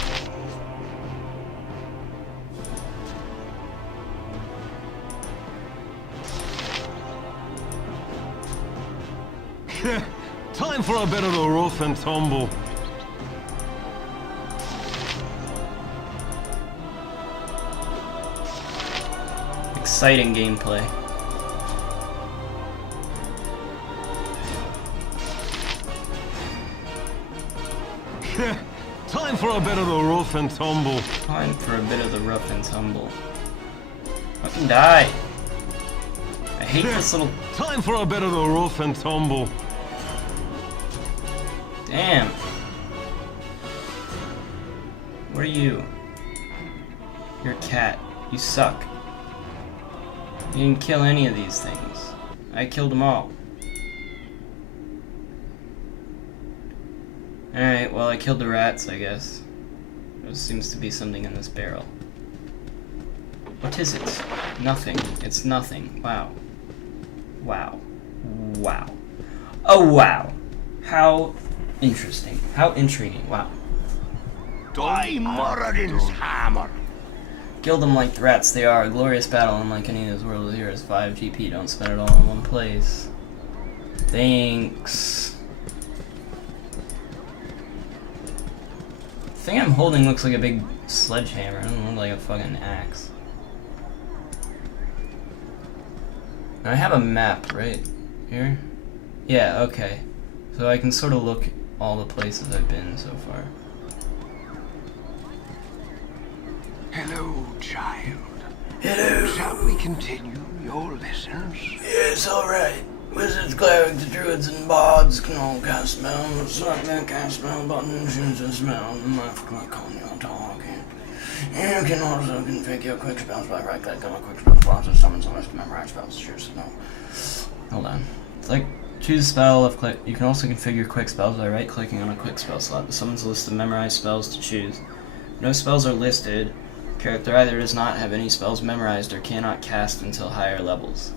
Time for a bit of the rough and tumble. Exciting gameplay. Time for a bit of the rough and tumble. Time for a bit of the rough and tumble. Fucking die. I hate this little... Time for a bit of the rough and tumble. Damn. What are you? You're a cat. You suck. You didn't kill any of these things. I killed them all. Alright, well I killed the rats, I guess. There seems to be something in this barrel. What is it? Nothing. It's nothing. Wow. Wow. Wow. Oh wow. How interesting. How intriguing. Wow. Moradin's hammer. Kill them like the rats they are. A glorious battle unlike any of this world here is 5 GP. Don't spend it all in one place. Thanks. The thing I'm holding looks like a big sledgehammer. It doesn't look like a fucking axe. I have a map right here. Yeah, okay. So I can sort of look all the places I've been so far. Hello, child. Hello. Shall we continue your lessons? Yes, alright. Wizards, clerics, druids, and bards can all cast spells. Select their cast spell button, choose a spell, and left click on your target. You can also configure quick spells by right click on a quick spell process, summons a list of memorized spells. Choose no. Hold on. It's like choose a spell, left click. You can also configure quick spells by right clicking on a quick spell slot. This summons a list of memorized spells to choose. No spells are listed. Character either does not have any spells memorized or cannot cast until higher levels.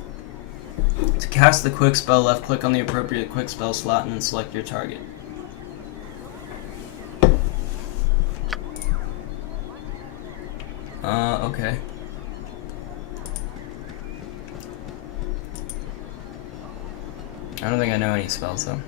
To cast the quick spell, left click on the appropriate quick spell slot and then select your target. Okay. I don't think I know any spells though.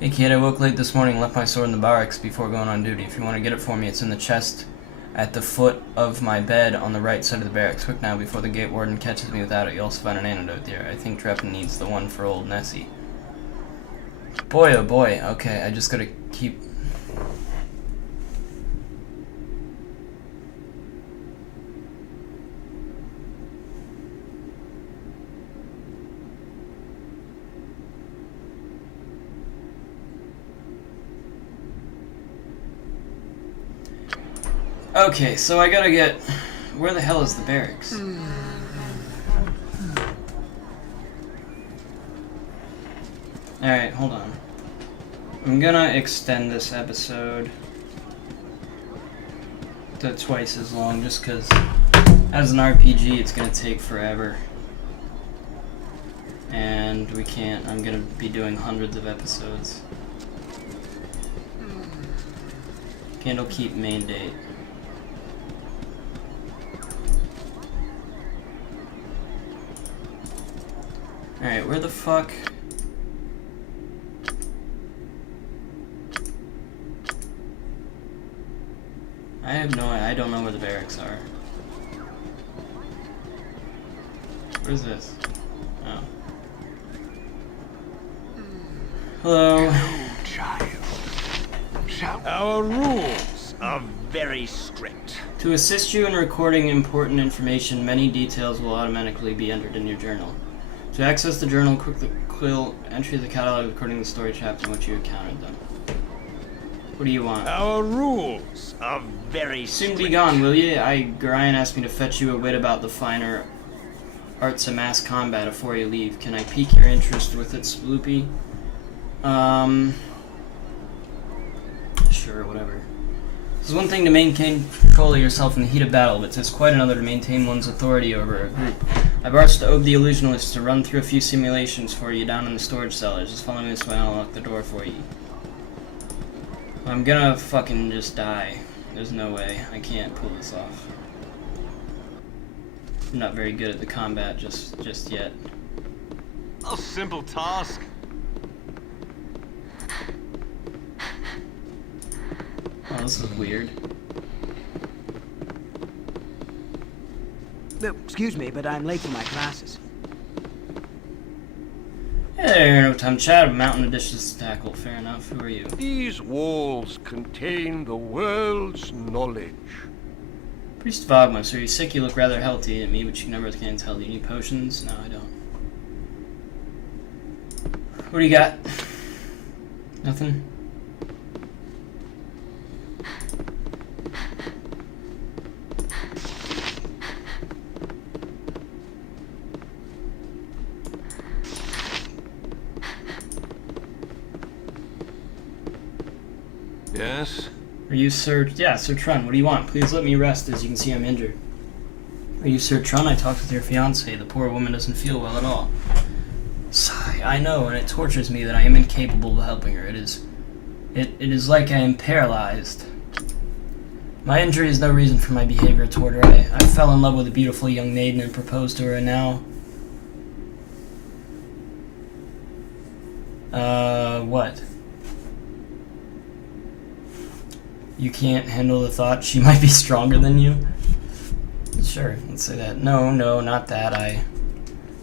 Hey kid, I woke late this morning and left my sword in the barracks before going on duty. If you want to get it for me, it's in the chest at the foot of my bed on the right side of the barracks. Quick now, before the gate warden catches me without it. You'll also find an antidote there. I think Dreppen needs the one for old Nessie. Boy, oh boy. Okay, I just gotta keep... Okay, so I gotta get... Where the hell is the barracks? Alright, hold on. I'm gonna extend this episode to twice as long, just because as an RPG it's gonna take forever. And we can't, I'm gonna be doing hundreds of episodes. Candlekeep main date. Alright, where the fuck? I don't know where the barracks are. Where's this? Oh. Hello. Child. Our rules are very strict. To assist you in recording important information, many details will automatically be entered in your journal. To access the journal, quill entry the catalog according to the story chapter in which you encountered them. What do you want? Our rules are very strict. Soon be gone, will ye? Gorion asked me to fetch you a wit about the finer arts of mass combat before you leave. Can I pique your interest with it, Sloopy? Sure, whatever. It's one thing to maintain control of yourself in the heat of battle, but it's quite another to maintain one's authority over a group. I've asked Ob the Illusionist to run through a few simulations for you down in the storage cellars. Just follow me this way and I'll unlock the door for you. I'm gonna fucking just die. There's no way. I can't pull this off. I'm not very good at the combat just yet. A simple task. Oh, this is weird. Excuse me, but I'm late for my classes. Hey there, no time to chat. A mountain of dishes to tackle. Fair enough. Who are you? These walls contain the world's knowledge. Priest Vogmus, are you sick? You look rather healthy at me, but you never can tell. Do you need potions? No, I don't. What do you got? Nothing? Yes? Are you Sir... Yeah, Sir Trun. What do you want? Please let me rest. As you can see, I'm injured. Are you Sir Trun? I talked with your fiancée. The poor woman doesn't feel well at all. Sigh. I know, and it tortures me that I am incapable of helping her. It is like I am paralyzed. My injury is no reason for my behavior toward her. I fell in love with a beautiful young maiden and proposed to her, and now... what? You can't handle the thought she might be stronger than you? Sure, let's say that. No, not that.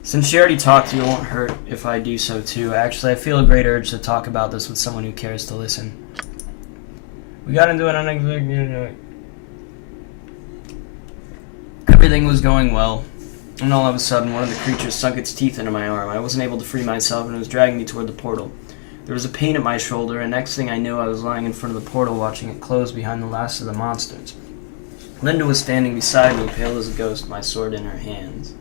Since she already talked to you, it won't hurt if I do so too. Actually, I feel a great urge to talk about this with someone who cares to listen. We got into an unexpected... Everything was going well, and all of a sudden, one of the creatures sunk its teeth into my arm. I wasn't able to free myself, and it was dragging me toward the portal. There was a pain at my shoulder, and next thing I knew, I was lying in front of the portal watching it close behind the last of the monsters. Linda was standing beside me, pale as a ghost, my sword in her hands.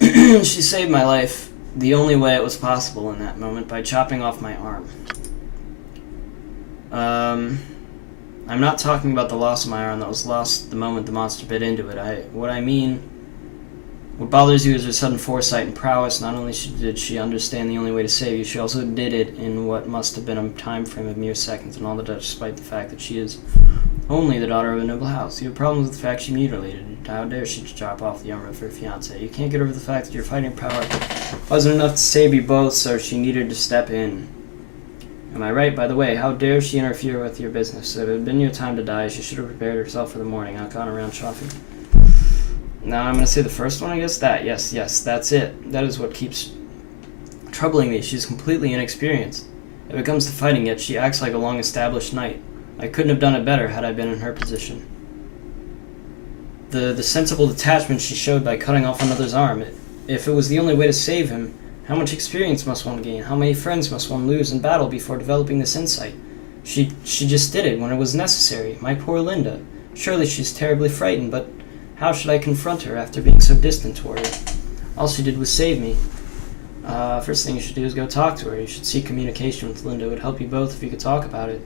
She saved my life the only way it was possible in that moment, by chopping off my arm. I'm not talking about the loss of my arm that was lost the moment the monster bit into it. What bothers you is her sudden foresight and prowess. Not only did she understand the only way to save you, she also did it in what must have been a time frame of mere seconds, and all that despite the fact that she is only the daughter of a noble house. You have problems with the fact she mutilated you. How dare she chop off the arm of her fiancé? You can't get over the fact that your fighting power wasn't enough to save you both, so she needed to step in. Am I right? By the way, how dare she interfere with your business? If it had been your time to die, she should have prepared herself for the morning, not gone around shopping. Now I'm going to say the first one, I guess. Yes, that's it. That is what keeps troubling me. She's completely inexperienced. If it comes to fighting yet, she acts like a long-established knight. I couldn't have done it better had I been in her position. The sensible detachment she showed by cutting off another's arm. If it was the only way to save him, how much experience must one gain? How many friends must one lose in battle before developing this insight? She just did it when it was necessary. My poor Linda. Surely she's terribly frightened, but how should I confront her after being so distant toward her? All she did was save me. First thing you should do is go talk to her. You should seek communication with Linda. It would help you both if you could talk about it.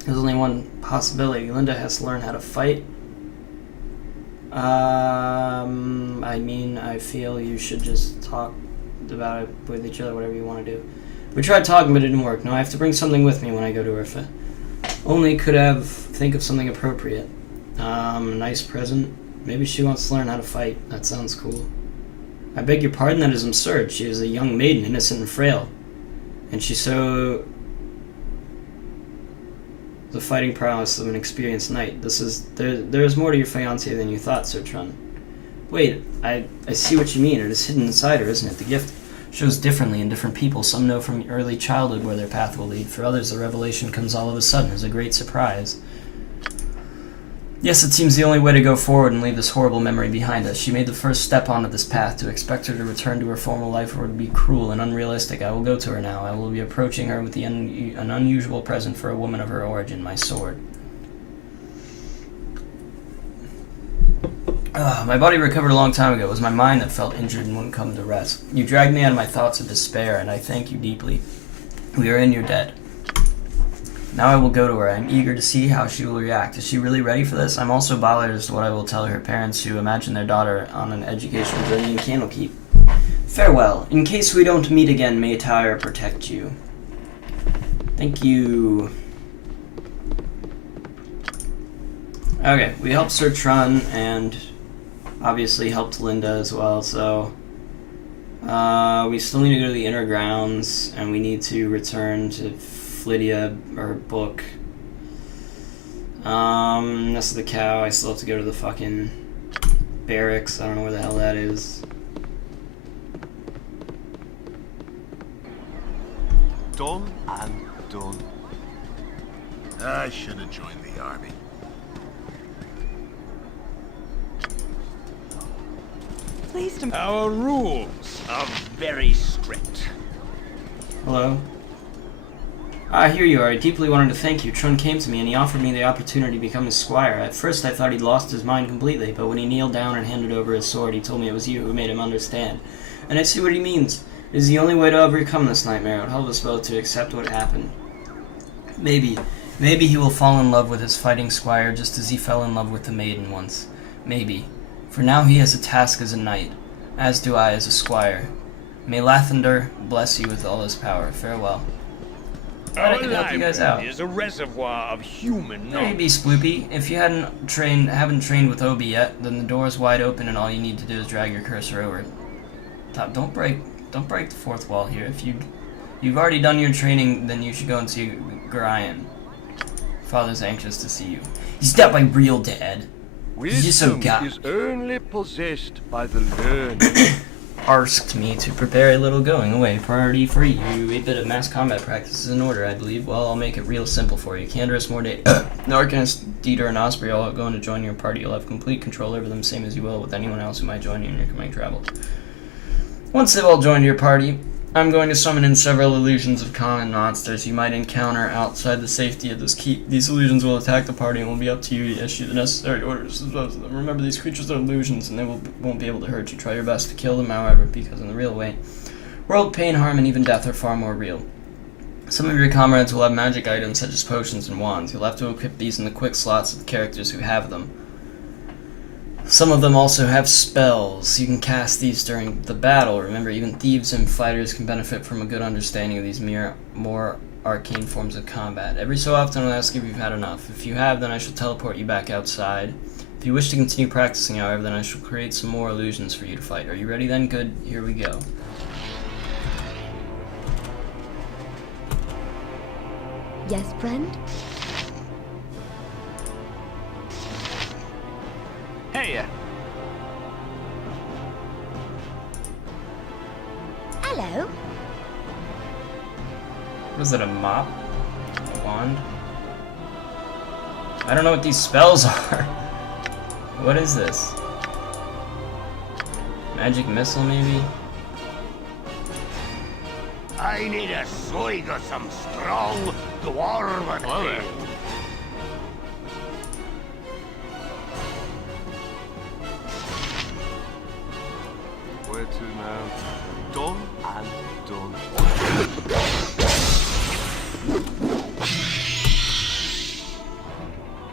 There's only one possibility. Linda has to learn how to fight. I feel you should just talk about it with each other, whatever you want to do. We tried talking, but it didn't work. No, I have to bring something with me when I go to Urfa. Only could think of something appropriate. A nice present. Maybe she wants to learn how to fight. That sounds cool. I beg your pardon, that is absurd. She is a young maiden, innocent and frail. And she's so... the fighting prowess of an experienced knight. There is more to your fiancée than you thought, Sir Trun. Wait, I see what you mean. It is hidden inside her, isn't it? The gift shows differently in different people. Some know from early childhood where their path will lead. For others, the revelation comes all of a sudden as a great surprise. Yes, it seems the only way to go forward and leave this horrible memory behind us. She made the first step onto this path. To expect her to return to her former life would be cruel and unrealistic. I will go to her now. I will be approaching her with an unusual present for a woman of her origin, my sword. My body recovered a long time ago. It was my mind that felt injured and wouldn't come to rest. You dragged me out of my thoughts of despair, and I thank you deeply. We are in your debt. Now I will go to her. I am eager to see how she will react. Is she really ready for this? I'm also bothered as to what I will tell her parents who imagine their daughter on an educational journey in Candlekeep. Farewell. In case we don't meet again, may Tyre protect you. Thank you. Okay, we helped Sir Trun and obviously helped Linda as well, so we still need to go to the inner grounds and we need to return to Flydia, or book. That's the cow. I still have to go to the fucking barracks. I don't know where the hell that is. Done and done. I should have joined the army. Our rules are very strict. Hello? Here you are. I deeply wanted to thank you. Trun came to me and he offered me the opportunity to become his squire. At first I thought he'd lost his mind completely, but when he kneeled down and handed over his sword, he told me it was you who made him understand. And I see what he means. It is the only way to overcome this nightmare. It would help us both to accept what happened. Maybe he will fall in love with his fighting squire just as he fell in love with the maiden once. Maybe. For now he has a task as a knight, as do I as a squire. May Lathander bless you with all his power. Farewell. Our I can help you guys out. is a reservoir of human knowledge. Maybe, Sploopy. If you haven't trained with Obi yet, then the door's wide open and all you need to do is drag your cursor over it. Don't break the fourth wall here. If you've already done your training, then you should go and see Gorion. Father's anxious to see you. He's not my real dad. He's just so Wisdom is only possessed by the learned. Asked me to prepare a little going away party for you. A bit of mass combat practice is in order, I believe. Well, I'll make it real simple for you. Canderous, Morday, Narkins, Dieter, and Osprey all going to join your party. You'll have complete control over them, same as you will with anyone else who might join you in your coming travel. Once they've all joined your party, I'm going to summon in several illusions of common monsters you might encounter outside the safety of this keep. These illusions will attack the party and will be up to you to issue the necessary orders. Remember, these creatures are illusions and they won't be able to hurt you. Try your best to kill them, however, because in the real way, world, pain, harm, and even death are far more real. Some of your comrades will have magic items such as potions and wands. You'll have to equip these in the quick slots of the characters who have them. Some of them also have spells. You can cast these during the battle. Remember, even thieves and fighters can benefit from a good understanding of these more arcane forms of combat. Every so often I'll ask if you've had enough. If you have, then I shall teleport you back outside. If you wish to continue practicing, however, then I shall create some more illusions for you to fight. Are you ready then? Good. Here we go. Yes, friend? Hey! Hello? Was it a mop? A wand? I don't know what these spells are. What is this? Magic missile, maybe? I need a swig of some strong dwarven ale. Where to now? Done and done.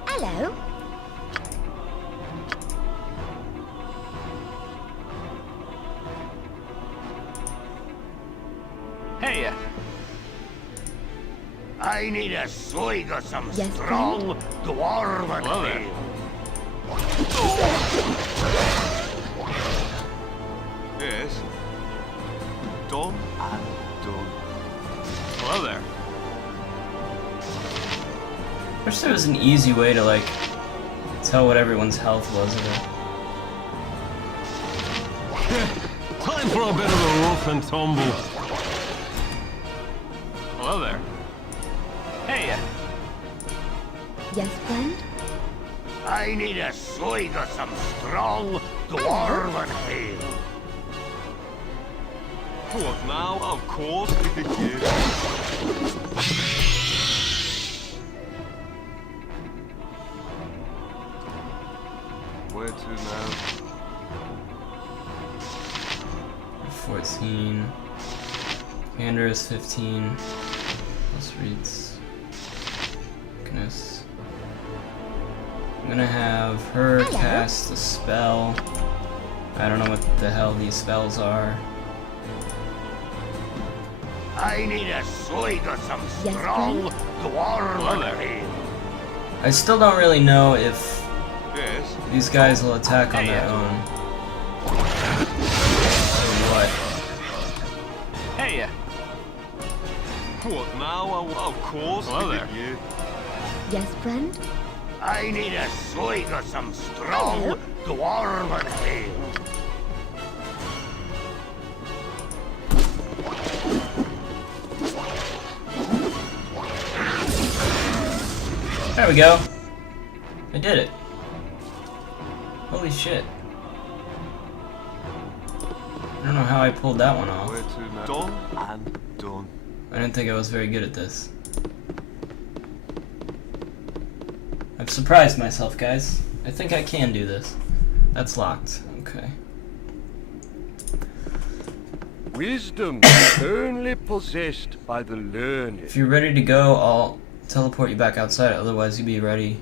Hello. Hey, I need a swig of some Yes, strong dwarven ale. Yes. Done and done. Hello there. Wish there was an easy way to like tell what everyone's health was. Time for a bit of a rough and tumble. Hello there. hey, Yes, friend? I need a swig of some strong dwarven ale. What now? Of course, you. Where to now? 14. Commander is 15. Plus reads. Goodness. I'm gonna have her cast a spell. I don't know what the hell these spells are. I need a swig of some Yes, strong dwarven there. ale. I still don't really know if Yes. these guys will attack on their own. Or what? hey, What now? Of course, Hello there. you. Yes, friend? I need a swig of some strong dwarven ale. There we go. I did it. Holy shit. I don't know how I pulled that one off. Where to now? Done and done. I didn't think I was very good at this. I've surprised myself, guys. I think I can do this. That's locked. Okay. Wisdom is only possessed by the learned. If you're ready to go, I'll teleport you back outside. Otherwise, you be ready.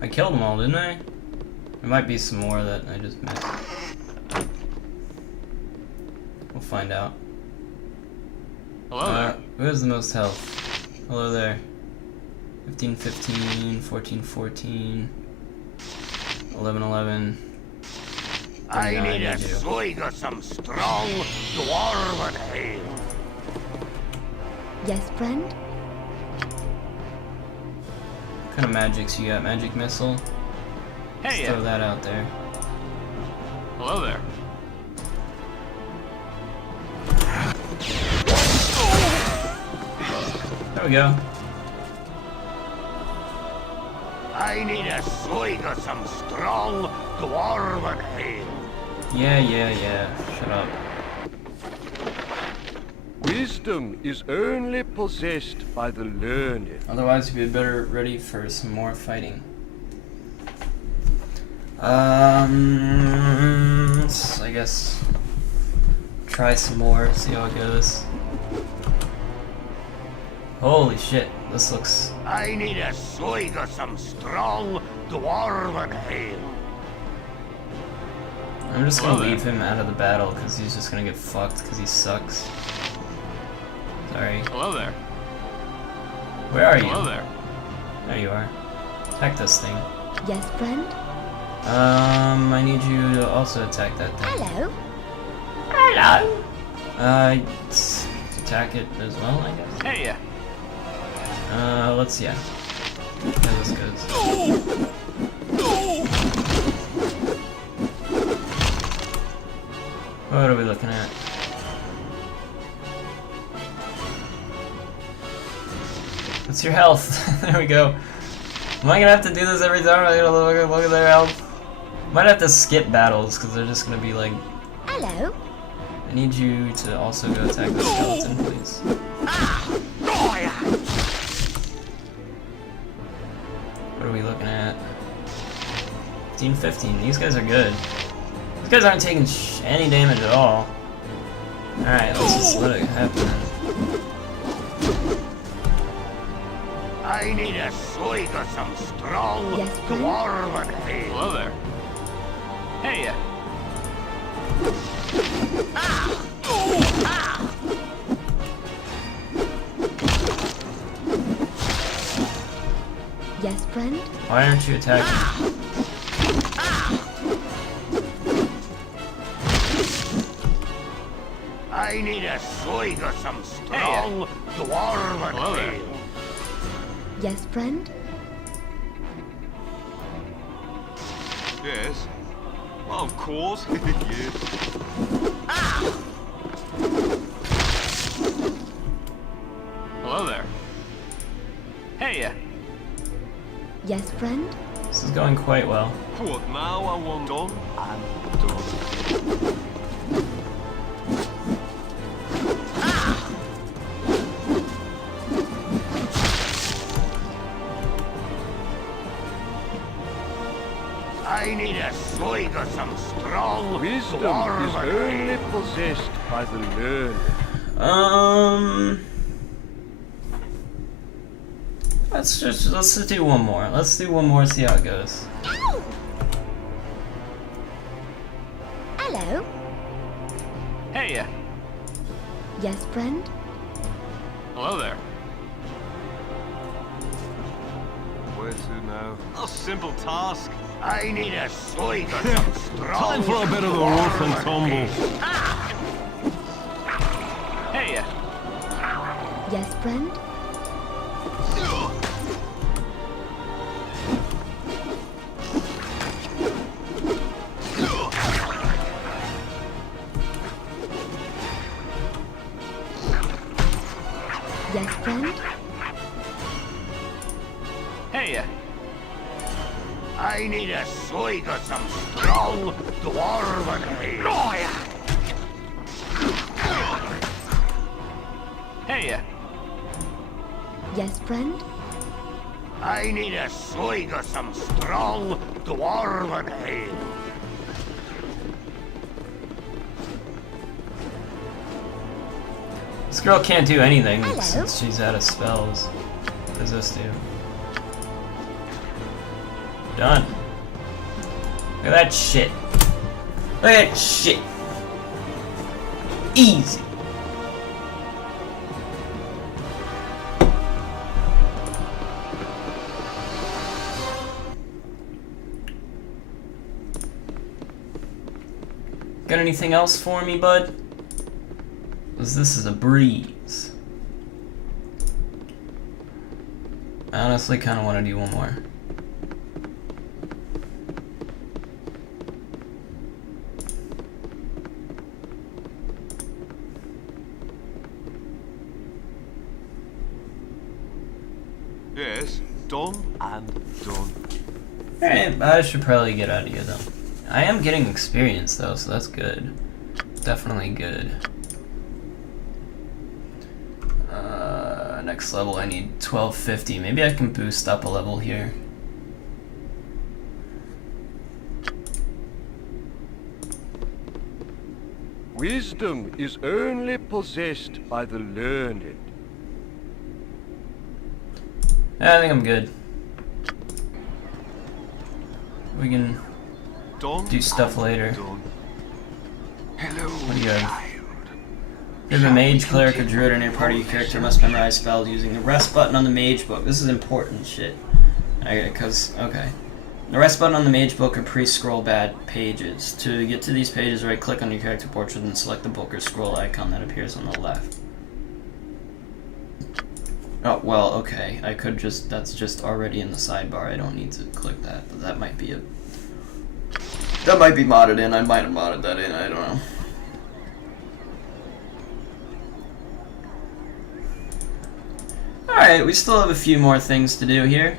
I killed them all, didn't I? There might be some more that I just missed. We'll find out. hello there. Who has the most health? Hello there. 15, 15, 14, 14, 11, 11. I 39, need a you do. swig of some strong dwarven ale. Yes, friend? What kind of magics you got? Magic missile? Let's Hey, throw that out there. hello there. There we go. I need a swig of some strong dwarven ale. Yeah. Shut up. Wisdom is only possessed by the learned. Otherwise, you'd be better ready for some more fighting. Let's, I guess, try some more, see how it goes. Holy shit, this looks... I need a swig of some strong dwarven ale. I'm just gonna Hello there. leave him out of the battle, because he's just gonna get fucked, because he sucks. Sorry. Hello there. Where are you? Hello there. There you are. Attack this thing. Yes, friend? I need you to also attack that thing. Hello? Attack it as well, I guess. Hey, Let's see how this goes. What are we looking at? What's your health? There we go. Am I gonna have to do this every time? I gotta look at their health. Might have to skip battles because they're just gonna be like. Hello. I need you to also go attack the skeleton, please. What are we looking at? 15, 15. These guys are good. These guys aren't taking any damage at all. Alright, let's just let it happen. I need a swig of some strong dwarven ale. Hello there. Hey. Yes, friend? Why aren't you attacking? I need a swig of some strong dwarven ale. Yes, friend? Yes. Of course. Yes. Hello there. Hey. Yes, friend? This is going quite well. What now? I want done and done. I need a swig of some strong Wisdom is dwarven only ale. possessed by the learned. Let's just do one more. Let's do one more, see how it goes. Hello. Hey. Yes, friend? Hello there. Where to now? A simple task. I need a swig of some strong Time for a bit of the rough and dwarven tumble. ale. Hey. Yes, friend? Yes, friend? Hey. I need a swig of some strong dwarven ale. Hey. Yes, friend? I need a swig of some strong dwarven ale. This girl can't do anything Hello? since she's out of spells. What does this do? Done. Look at that shit. Look at that shit. Easy. Got anything else for me, bud? Because this is a breeze. I honestly kind of want to do one more. Yes. Done and done. Alright, I should probably get out of here though. I am getting experience though, so that's good. Definitely good. Next level I need 1250. Maybe I can boost up a level here. Wisdom is only possessed by the learned. I think I'm good. We can do stuff later. Hello, What do you have? You have a mage, cleric, or druid on your party. Your character must memorize spells using the rest button on the mage book. This is important shit. Okay. The rest button on the mage book are pre-scroll bad pages. To get to these pages, right-click on your character portrait and select the book or scroll icon that appears on the left. Oh, well, okay. I could just... That's just already in the sidebar. I don't need to click that, but that might be a... That might be modded in. I might have modded that in. I don't know. Alright, we still have a few more things to do here.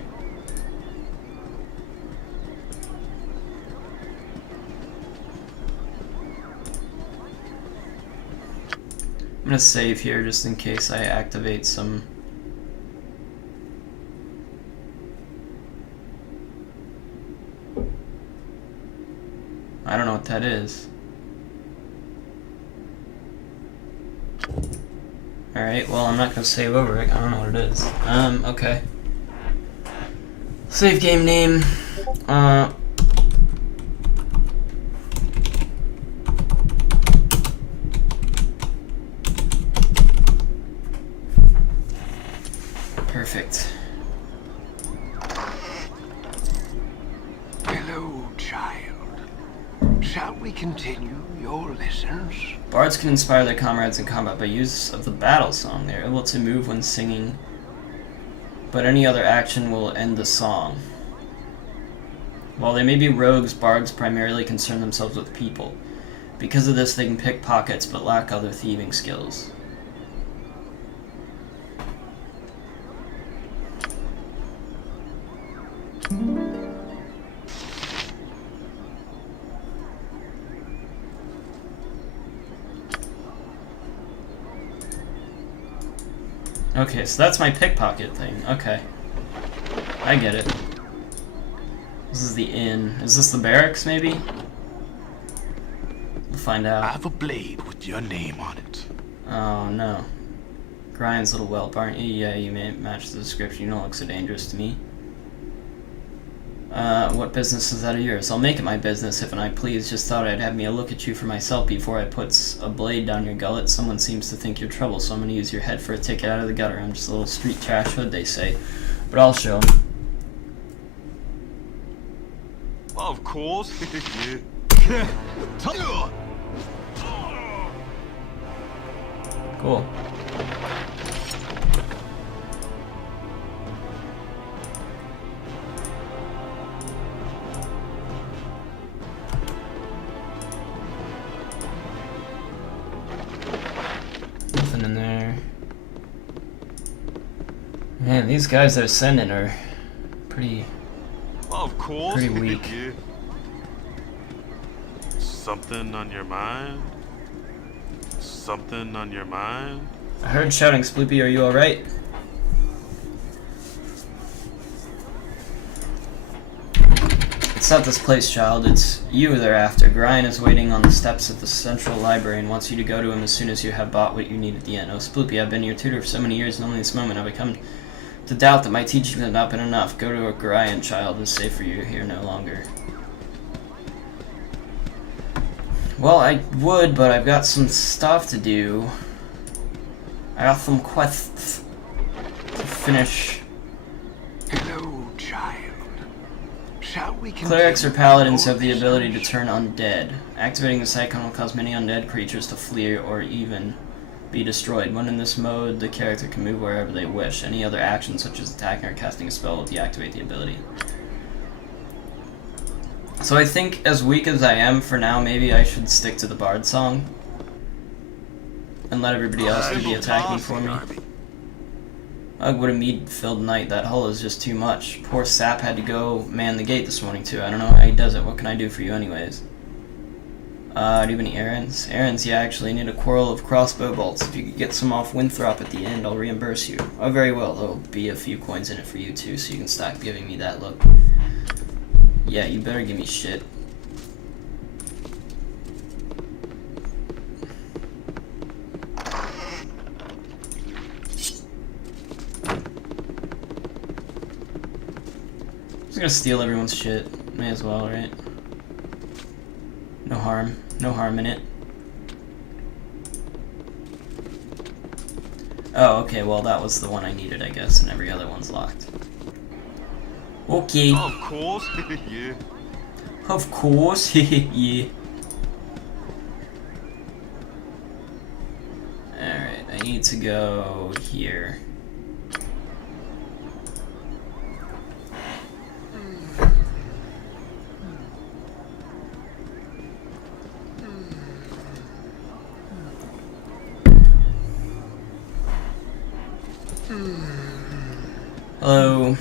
I'm gonna save here just in case I activate some... I don't know what that is. Alright, well, I'm not gonna save over it. I don't know what it is. Okay. Save game name. Perfect. Hello, child. Shall we continue your lessons? Bards can inspire their comrades in combat by use of the battle song. They are able to move when singing, but any other action will end the song. While they may be rogues, bards primarily concern themselves with people. Because of this, they can pick pockets but lack other thieving skills. Okay, so that's my pickpocket thing. Okay. I get it. This is the inn. Is this the barracks, maybe? We'll find out. I have a blade with your name on it. Oh, no. Grind's little whelp, aren't you? Yeah, you may match the description. You don't look so dangerous to me. What business is that of yours? I'll make it my business if I please. Just thought I'd have me a look at you for myself before I puts a blade down your gullet. Someone seems to think you're trouble, so I'm gonna use your head for a ticket out of the gutter. I'm just a little street trash hood, they say. But I'll show 'em. Of course. Cool. Nothing in there. Man, these guys they're sending are pretty weak. Something on your mind? Something on your mind? I heard shouting. Sploopy, are you alright? It's not this place, child. It's you they're after. Brian is waiting on the steps of the central library and wants you to go to him as soon as you have bought what you need at the end. Oh, Sploopy, I've been your tutor for so many years, and only this moment I've come to doubt that my teaching has not been enough. Go to Orion, child. It's safe for you here no longer. Well, I would, but I've got some stuff to do. I got some quests to finish. Hello, child. Shall we continue? Clerics or paladins have the ability to turn undead. Activating the Psychon will cause many undead creatures to flee or even be destroyed. When in this mode, the character can move wherever they wish. Any other action, such as attacking or casting a spell, will deactivate the ability. So I think, as weak as I am for now, maybe I should stick to the Bard song and let everybody else do the attacking for me. Ugh, what a mead-filled night. That hull is just too much. Poor Sap had to go man the gate this morning too. I don't know how he does it. What can I do for you anyways? Do you have any errands? Errands, yeah, actually. I need a quarrel of crossbow bolts. If you could get some off Winthrop at the end, I'll reimburse you. Oh, very well. There'll be a few coins in it for you too, so you can stop giving me that look. Yeah, you better give me shit. I'm just gonna steal everyone's shit. May as well, right? No harm. No harm in it. Oh, okay, well that was the one I needed, I guess, and every other one's locked. Okay. Of course, yeah. Of course, yeah. Alright, I need to go here. Hello.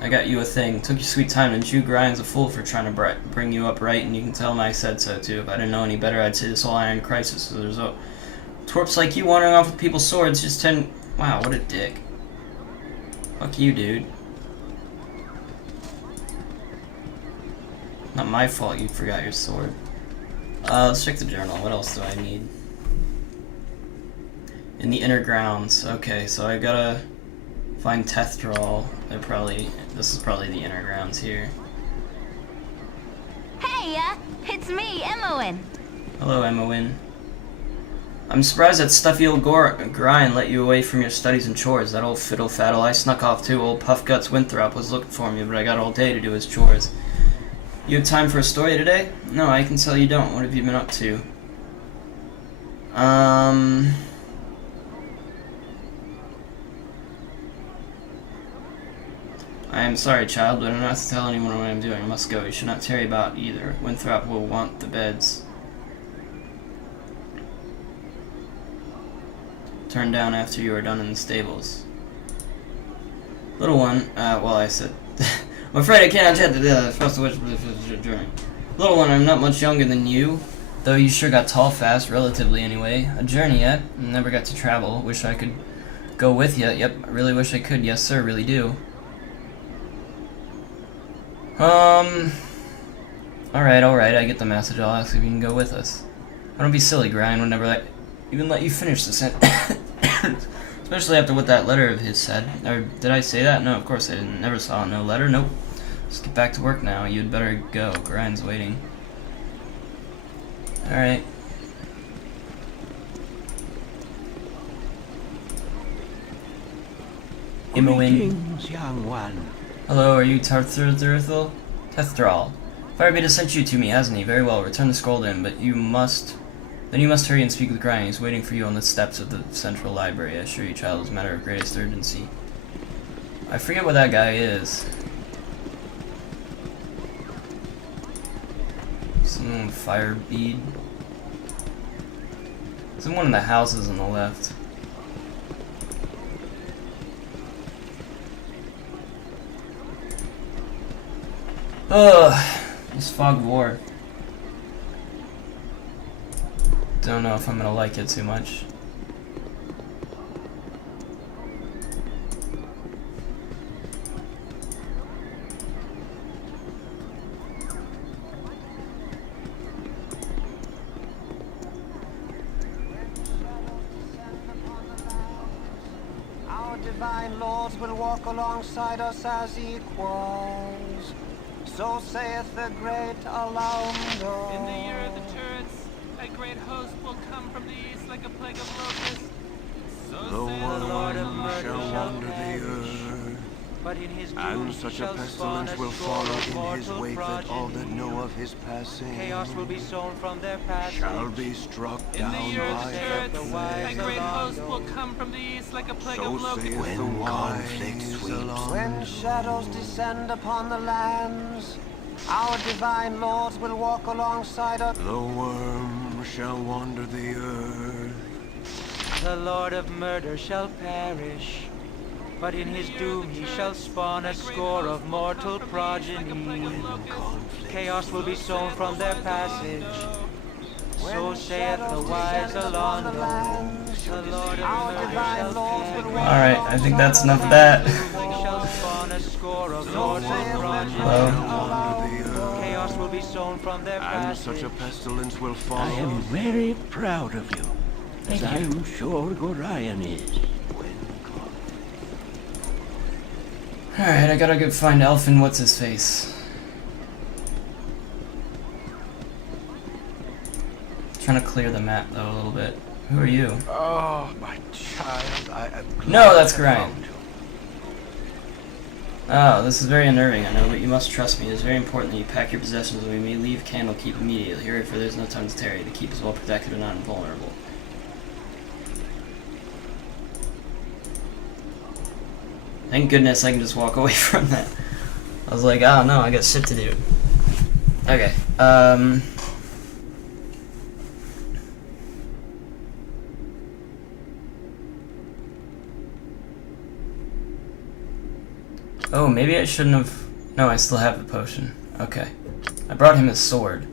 I got you a thing. Took your sweet time, didn't you? Grind's a fool for trying to bring you up right, and you can tell him I said so, too. If I didn't know any better, I'd say this whole Iron Crisis is a result. Twerps like you wandering off with people's swords just tend... Wow, what a dick. Fuck you, dude. Not my fault you forgot your sword. Let's check the journal. What else do I need? In the inner grounds. Okay, so I gotta find Tethrall. This is probably the inner grounds here. Hey, it's me, Emowyn. Hello, Emowyn. I'm surprised that stuffy old Grind let you away from your studies and chores. That old fiddle-faddle I snuck off too. Old Puffguts Winthrop was looking for me, but I got all day to do his chores. You have time for a story today? No, I can tell you don't. What have you been up to? I am sorry, child, but I'm not to tell anyone what I'm doing. I must go. You should not tarry about either. Winthrop will want the beds turned down after you are done in the stables. Little one, well, I said... I'm afraid I cannot jet the first wish journey. Little one, I'm not much younger than you, though you sure got tall fast, relatively anyway. A journey yet? Never got to travel. Wish I could go with you. Yep, I really wish I could. Yes, sir, really do. Alright, I get the message. I'll ask if you can go with us. Don't be silly, Grind. Would never even let you finish the sentence. Especially after what that letter of his said. Or did I say that? No, of course I didn't. Never saw no letter. Nope. Just get back to work now. You'd better go. Grind's waiting. Alright. Greetings, young one. Hello, are you Tethrall? Firebeat has sent you to me, hasn't he? Very well, return the scroll to him, but you must hurry and speak with Grind. He's waiting for you on the steps of the central library. I assure you, child, it's a matter of greatest urgency. I forget what that guy is. Some Firebeat. It's in one of the houses on the left. Ugh, this fog of war. Don't know if I'm gonna like it too much. Our divine lords will walk alongside us as equals. So saith the great Baldur. In the year of the turrets, a great host will come from the east like a plague of locusts. So The worm shall wander the earth, but in his and such a pestilence will follow in his wake that all that know of his passing chaos will be sown from their passage. shall be struck in the down year of by the the turrets, a plague. great host will come from the east like a plague So of locusts. saith the conflict sweeps. When shadows descend upon the lands, our divine lords will walk alongside us. The worm shall wander the earth. The Lord of murder shall perish, but in his doom he shall spawn a score of mortal progeny. Chaos will be sown from their passage. So saith the wise Alonso. The Lord of murder shall perish. Alright, I think that's enough of that. Shall spawn a score of mortal progeny. Hello. Chaos will be sown from their And passage. such a pestilence will follow. I am very proud of you, as I am sure Gorion is. Alright, I gotta go find Elfin What's-His-Face. Trying to clear the map though a little bit. Who are you? Oh, my child, I am glad No, that's I Grind. found you. Oh, this is very unnerving, I know, but you must trust me. It is very important that you pack your possessions and we may leave Candlekeep immediately. Hurry, for there is no time to tarry. The keep is well protected and not invulnerable. Thank goodness I can just walk away from that. I was like, oh no, I got shit to do. Okay, Oh, maybe I shouldn't have... No, I still have the potion. Okay. I brought him his sword.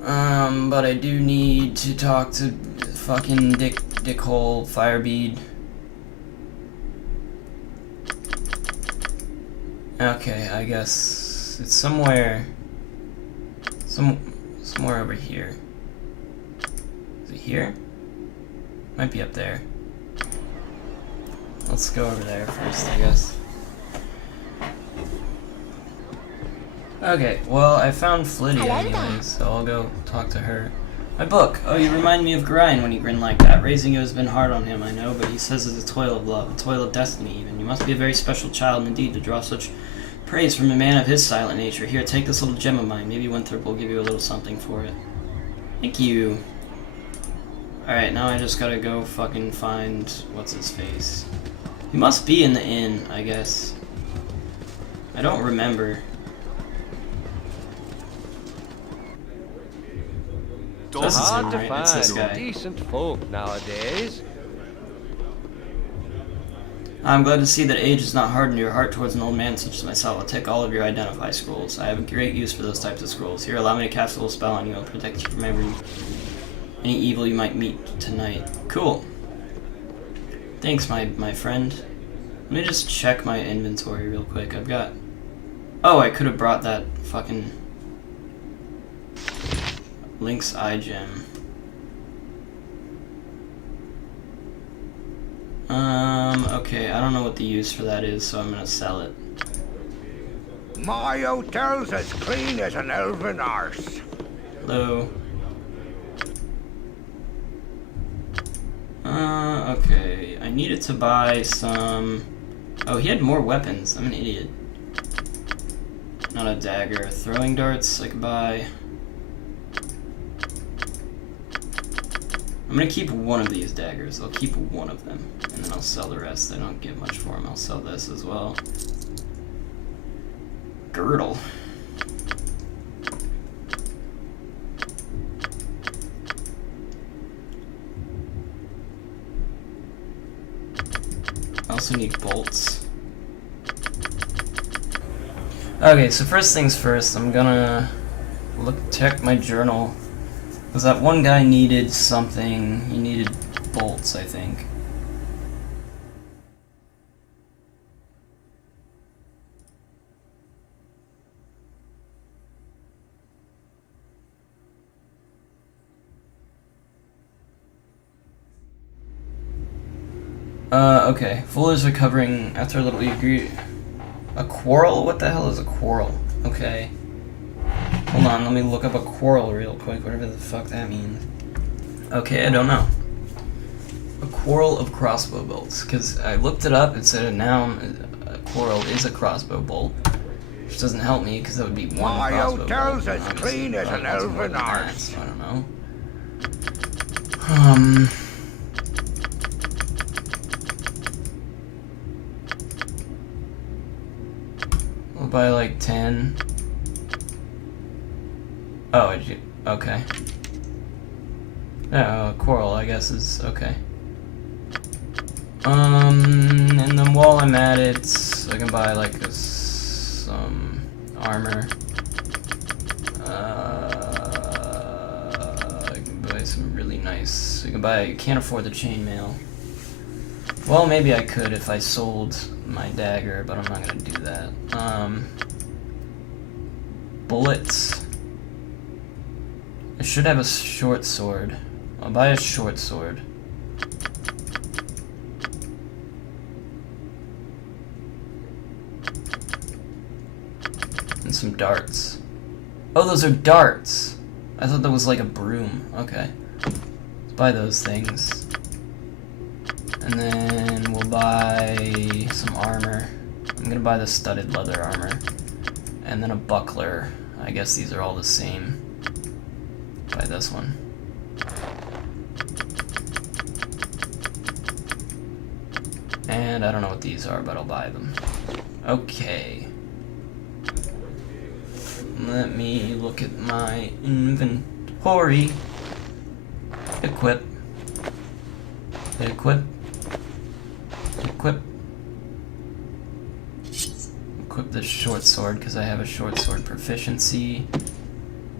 But I do need to talk to fucking Dickhole Firebead. Okay, I guess it's somewhere over here. Is it here? Might be up there. Let's go over there first, I guess. Okay, well, I found Flydia anyways, so I'll go talk to her. My book! Oh, you remind me of Grind when you grin like that. Raising you has been hard on him, I know, but he says it's a toil of love, a toil of destiny even. You must be a very special child indeed to draw such praise from a man of his silent nature. Here, take this little gem of mine. Maybe Winthrop will give you a little something for it. Thank you. Alright, now I just gotta go fucking find what's-his-face. He must be in the inn, I guess. I don't remember. This is him, right? It's this guy. Decent folk nowadays. I'm glad to see that age has not hardened your heart towards an old man such as myself. I'll take all of your identify scrolls. I have a great use for those types of scrolls. Here, allow me to cast a little spell on you. I'll protect you from any evil you might meet tonight. Cool. Thanks, my friend. Let me just check my inventory real quick. I've got... Oh, I could have brought that fucking... Link's Eye Gem. Okay, I don't know what the use for that is, so I'm gonna sell it. My hotel's as clean as an elven arse. Hello. Okay, I needed to buy some... Oh, he had more weapons. I'm an idiot. Not a dagger. Throwing darts I could buy. I'm gonna keep one of these daggers. I'll keep one of them, and then I'll sell the rest. I don't get much for them. I'll sell this as well. Girdle. I also need bolts. Okay, so first things first, I'm gonna check my journal. Because that one guy needed something. He needed bolts, I think. Okay. Fuller's recovering after a little... You agree? A quarrel? What the hell is a quarrel? Okay. Hold on, let me look up a quarrel real quick, whatever the fuck that means. Okay, I don't know. A quarrel of crossbow bolts, because I looked it up, it said a noun, a quarrel is a crossbow bolt, which doesn't help me, because that would be one crossbow bolt. My hotel's as clean as an elven arse. I don't know. We'll buy like 10. Oh, okay. Yeah, coral, I guess, is okay. And then while I'm at it, I can buy like some armor. I can buy some really nice. I can't afford the chainmail. Well, maybe I could if I sold my dagger, but I'm not gonna do that. Bullets. I should have a short sword. I'll buy a short sword. And some darts. Oh, those are darts! I thought that was like a broom. Okay. Let's buy those things. And then we'll buy some armor. I'm gonna buy the studded leather armor. And then a buckler. I guess these are all the same. Buy this one. And I don't know what these are, but I'll buy them. Okay. Let me look at my inventory. Equip. Equip. Equip. equip the short sword because I have a short sword proficiency.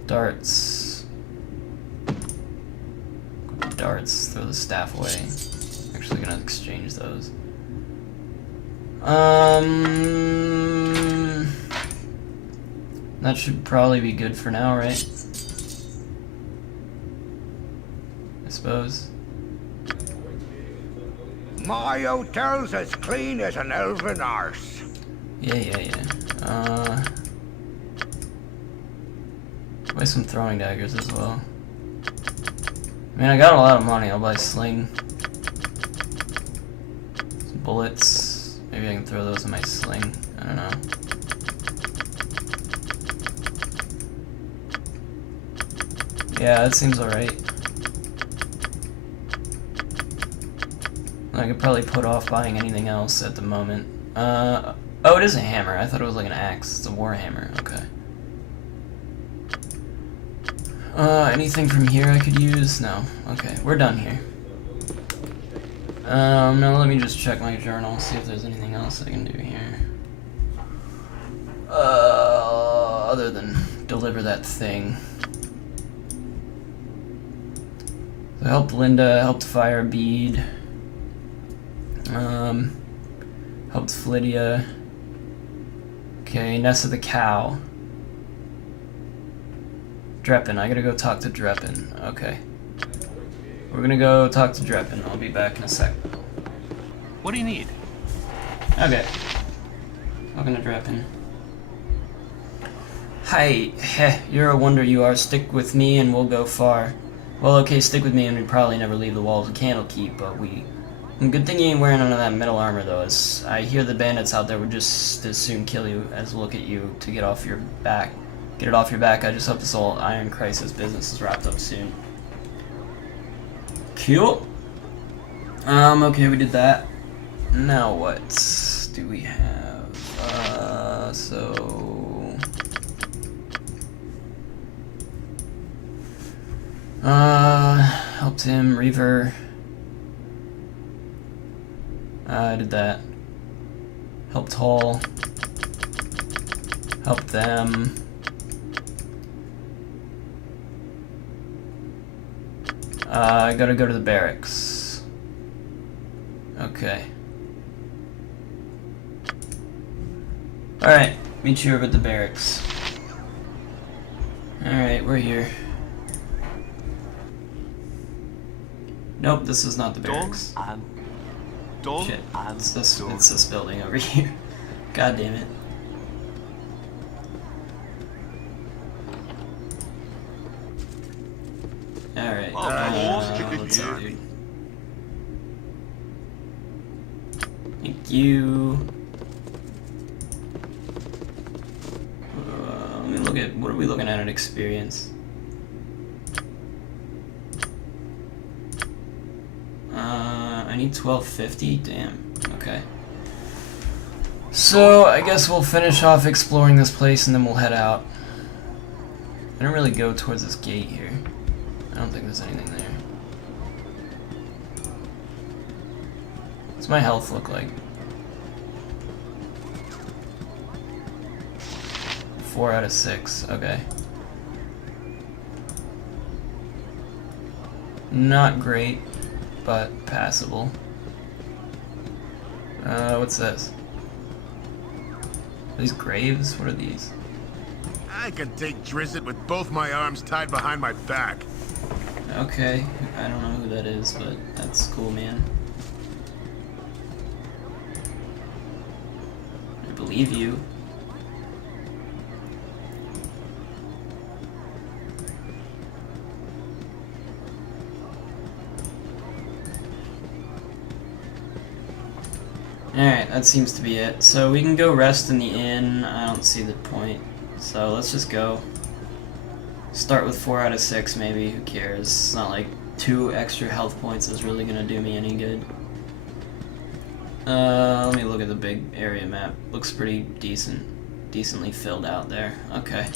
Darts. Equip darts, throw the staff away. Actually gonna exchange those. That should probably be good for now, right? I suppose. My hotel's as clean as an elven arse. Yeah. Buy some throwing daggers as well. I mean, I got a lot of money. I'll buy sling. Some bullets. Maybe I can throw those in my sling. I don't know. Yeah, that seems alright. I could probably put off buying anything else at the moment. Oh, it is a hammer. I thought it was like an axe. It's a war hammer. Okay. Anything from here I could use? No. Okay, we're done here. Now let me just check my journal, see if there's anything else I can do here. Other than deliver that thing. So I helped Linda, helped fire a bead. Helped Flydia. Okay, Nessa the cow. Dreppen, I gotta go talk to Dreppen. Okay. We're gonna go talk to Dreppen. I'll be back in a sec. What do you need? Okay. Talking to Dreppen. Hi, heh, you're a wonder you are. Stick with me and we'll go far. Well, okay, stick with me and we'd probably never leave the walls of Candlekeep, but we... Good thing you ain't wearing none of that metal armor, though, as I hear the bandits out there would just as soon kill you as look at you to get off your back. Get it off your back. I just hope this whole Iron Crisis business is wrapped up soon. Cool. Okay, we did that. Now what do we have? Helped him, Reaver. I did that. Helped Hall. Helped them. I gotta go to the barracks. Okay. Alright, meet you over at the barracks. Alright, we're here. Nope, this is not the barracks. Shit, it's this building over here. God damn it. Alright, what's up, dude? Thank you. Let me look at, what are we looking at in experience? I need 1250? Damn. Okay. So, I guess we'll finish off exploring this place and then we'll head out. I don't really go towards this gate here. I don't think there's anything there. What's my health look like? 4 out of 6. Okay. Not great, but passable. What's this? Are these graves? What are these? I can take Drizzt with both my arms tied behind my back. Okay, I don't know who that is, but that's cool, man. I believe you. Alright, that seems to be it. So we can go rest in the inn. I don't see the point. So let's just go. Start with 4 out of 6 maybe, who cares? It's not like 2 extra health points is really gonna do me any good. Let me look at the big area map. Looks pretty decently filled out there. Okay.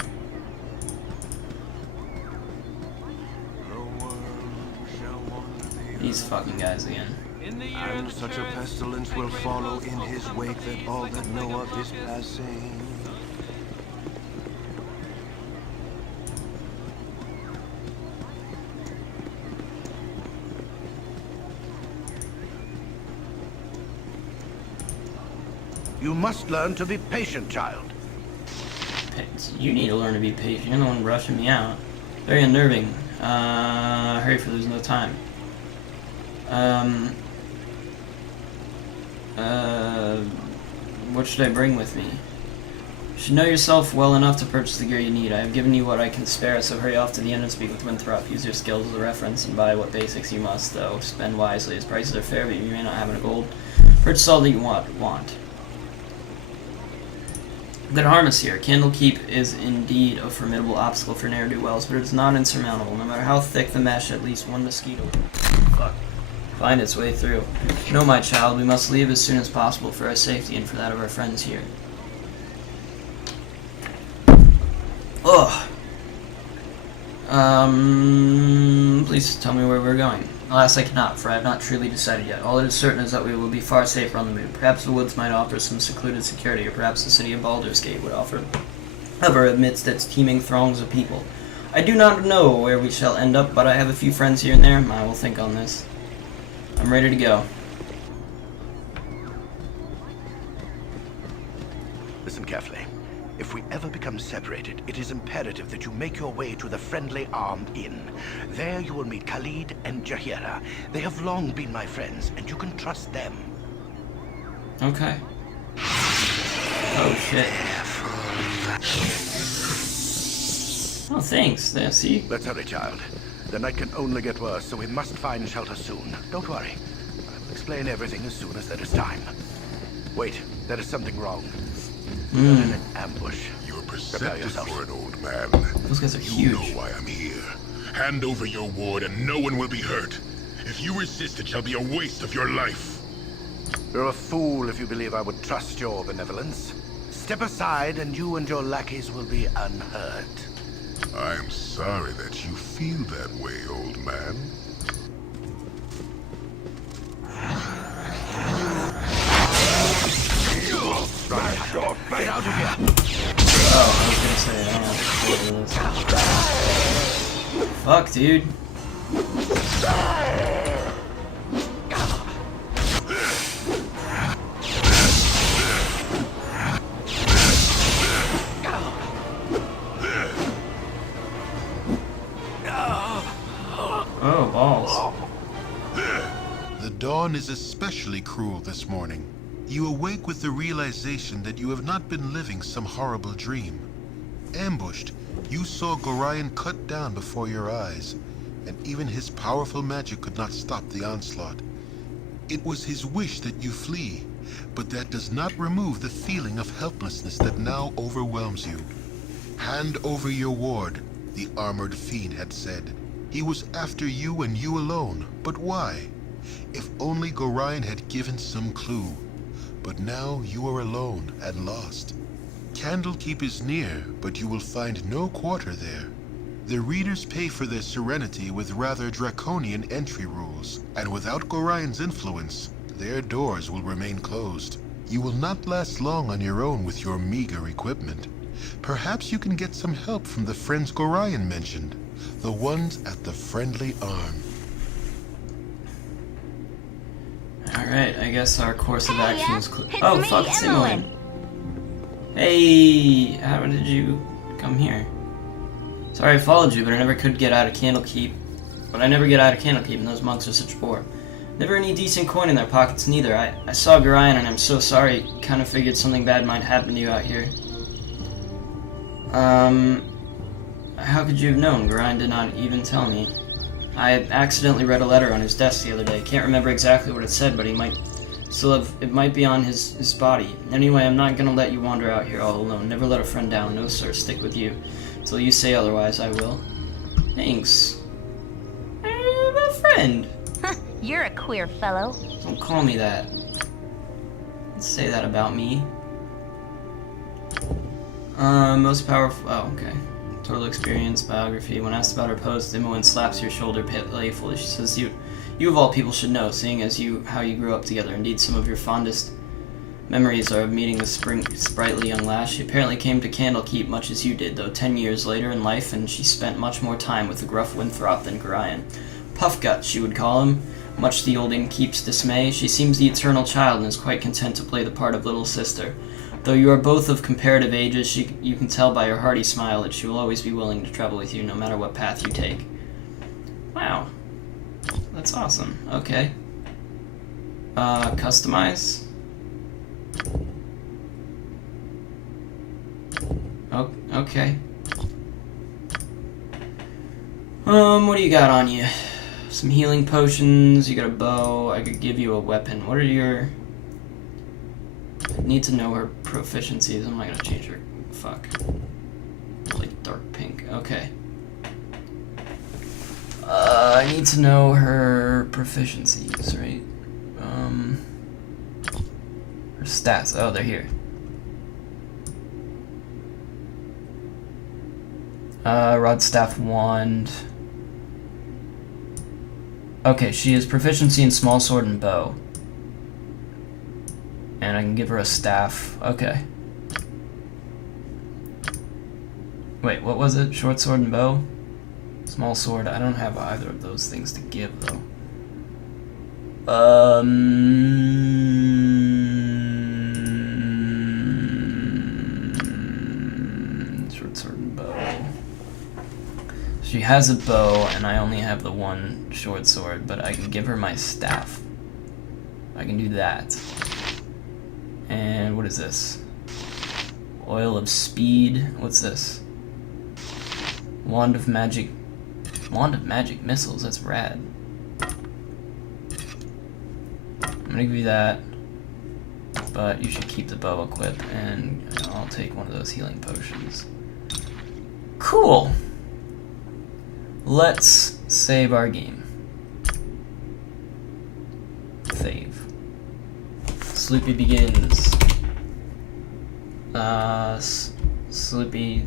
These fucking guys again. In the year And of the such a turrets, pestilence will follow in his wake that all that know of his passing. You must learn to be patient, child. You need to learn to be patient. You're the one rushing me out. Very unnerving. Hurry for there's no time. What should I bring with me? You should know yourself well enough to purchase the gear you need. I have given you what I can spare, so hurry off to the inn and speak with Winthrop. Use your skills as a reference and buy what basics you must, though. Spend wisely. His prices are fair, but you may not have enough gold. Purchase all that you want. Good harness here. Candlekeep is indeed a formidable obstacle for ne'er-do-wells, but it is not insurmountable. No matter how thick the mesh, at least one mosquito find its way through. No, my child, we must leave as soon as possible for our safety and for that of our friends here. Ugh. Please tell me where we're going. Alas, I cannot, for I have not truly decided yet. All that is certain is that we will be far safer on the move. Perhaps the woods might offer some secluded security, or perhaps the city of Baldur's Gate would offer cover amidst its teeming throngs of people. I do not know where we shall end up, but I have a few friends here and there. I will think on this. I'm ready to go. Listen carefully. If we ever become separated, it is imperative that you make your way to the Friendly Armed Inn. There you will meet Khalid and Jahira. They have long been my friends, and you can trust them. Okay. Oh, shit. Oh, thanks. There, see? Let's hurry, child. The night can only get worse, so we must find shelter soon. Don't worry. I will explain everything as soon as there is time. Wait, there is something wrong. We're in an ambush. You're perceptive for an old man. Those guys are you huge. know why I'm here. Hand over your ward and no one will be hurt. If you resist, it shall be a waste of your life. You're a fool if you believe I would trust your benevolence. Step aside and you and your lackeys will be unhurt. I'm sorry that you feel that way, old man. Get out of here! Oh, I was gonna say, I don't have to do this. Fuck, dude. Oh, balls. The dawn is especially cruel this morning. You awake with the realization that you have not been living some horrible dream. Ambushed, you saw Gorion cut down before your eyes, and even his powerful magic could not stop the onslaught. It was his wish that you flee, but that does not remove the feeling of helplessness that now overwhelms you. Hand over your ward, the armored fiend had said. He was after you and you alone, but why? If only Gorion had given some clue. But now you are alone and lost. Candlekeep is near, but you will find no quarter there. The readers pay for their serenity with rather draconian entry rules, and without Gorion's influence, their doors will remain closed. You will not last long on your own with your meager equipment. Perhaps you can get some help from the friends Gorion mentioned, the ones at the Friendly Arm. Alright, I guess our course of Hey, action is it's clear. me, Oh, fuck, it's Emily. Hey, how did you come here? Sorry I followed you, but I never could get out of Candlekeep. And those monks are such bore. Never any decent coin in their pockets, neither. I saw Gorion and I'm so sorry. Kinda figured something bad might happen to you out here. How could you have known? Gorion did not even tell me. I accidentally read a letter on his desk the other day. Can't remember exactly what it said, but he might still have... It might be on his body. Anyway, I'm not gonna let you wander out here all alone. Never let a friend down. No, sir. Stick with you. Till you say otherwise, I will. Thanks. I'm a friend. You're a queer fellow. Don't call me that. Don't say that about me. Most powerful... Oh, okay. Total experience, biography. When asked about her post, Imoen slaps your shoulder playfully. She says, You of all people should know, seeing as how you grew up together. Indeed, some of your fondest memories are of meeting the sprightly young lass. She apparently came to Candlekeep much as you did, though 10 years later in life, and she spent much more time with the gruff Winthrop than Gorion. Puffgut, she would call him. Much to the old innkeep's dismay, she seems the eternal child and is quite content to play the part of little sister. Though you are both of comparative ages, you can tell by her hearty smile that she will always be willing to travel with you, no matter what path you take. Wow. That's awesome. Okay. Customize? Oh, okay. What do you got on you? Some healing potions, you got a bow, I could give you a weapon. What are your... Need to know her proficiencies. I'm not gonna change her. Fuck. Like dark pink. Okay. I need to know her proficiencies, right? Her stats. Oh, they're here. Rod, staff, wand. Okay, she has proficiency in small sword and bow. And I can give her a staff. Okay. Wait, what was it? Short sword and bow? Small sword. I don't have either of those things to give, though. Short sword and bow. She has a bow, and I only have the one short sword, but I can give her my staff. I can do that. And what is this? Oil of speed. What's this? Wand of magic missiles. That's rad. I'm gonna give you that, but you should keep the bow equipped, and I'll take one of those healing potions. Cool. Let's save our game. Save. Sloopy begins. Sloopy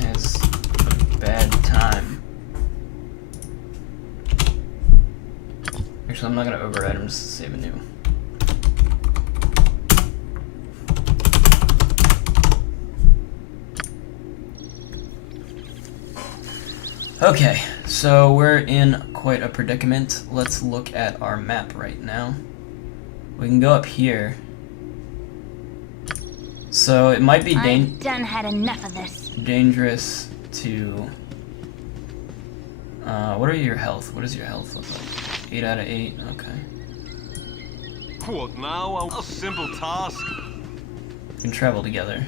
has a bad time. Actually, I'm not gonna override him, just to save anew. Okay, so we're in quite a predicament. Let's look at our map right now. We can go up here. So it might be I've done had enough of this. Dangerous to... what are your health? What does your health look like? 8 out of 8? Okay. What now? A simple task. We can travel together.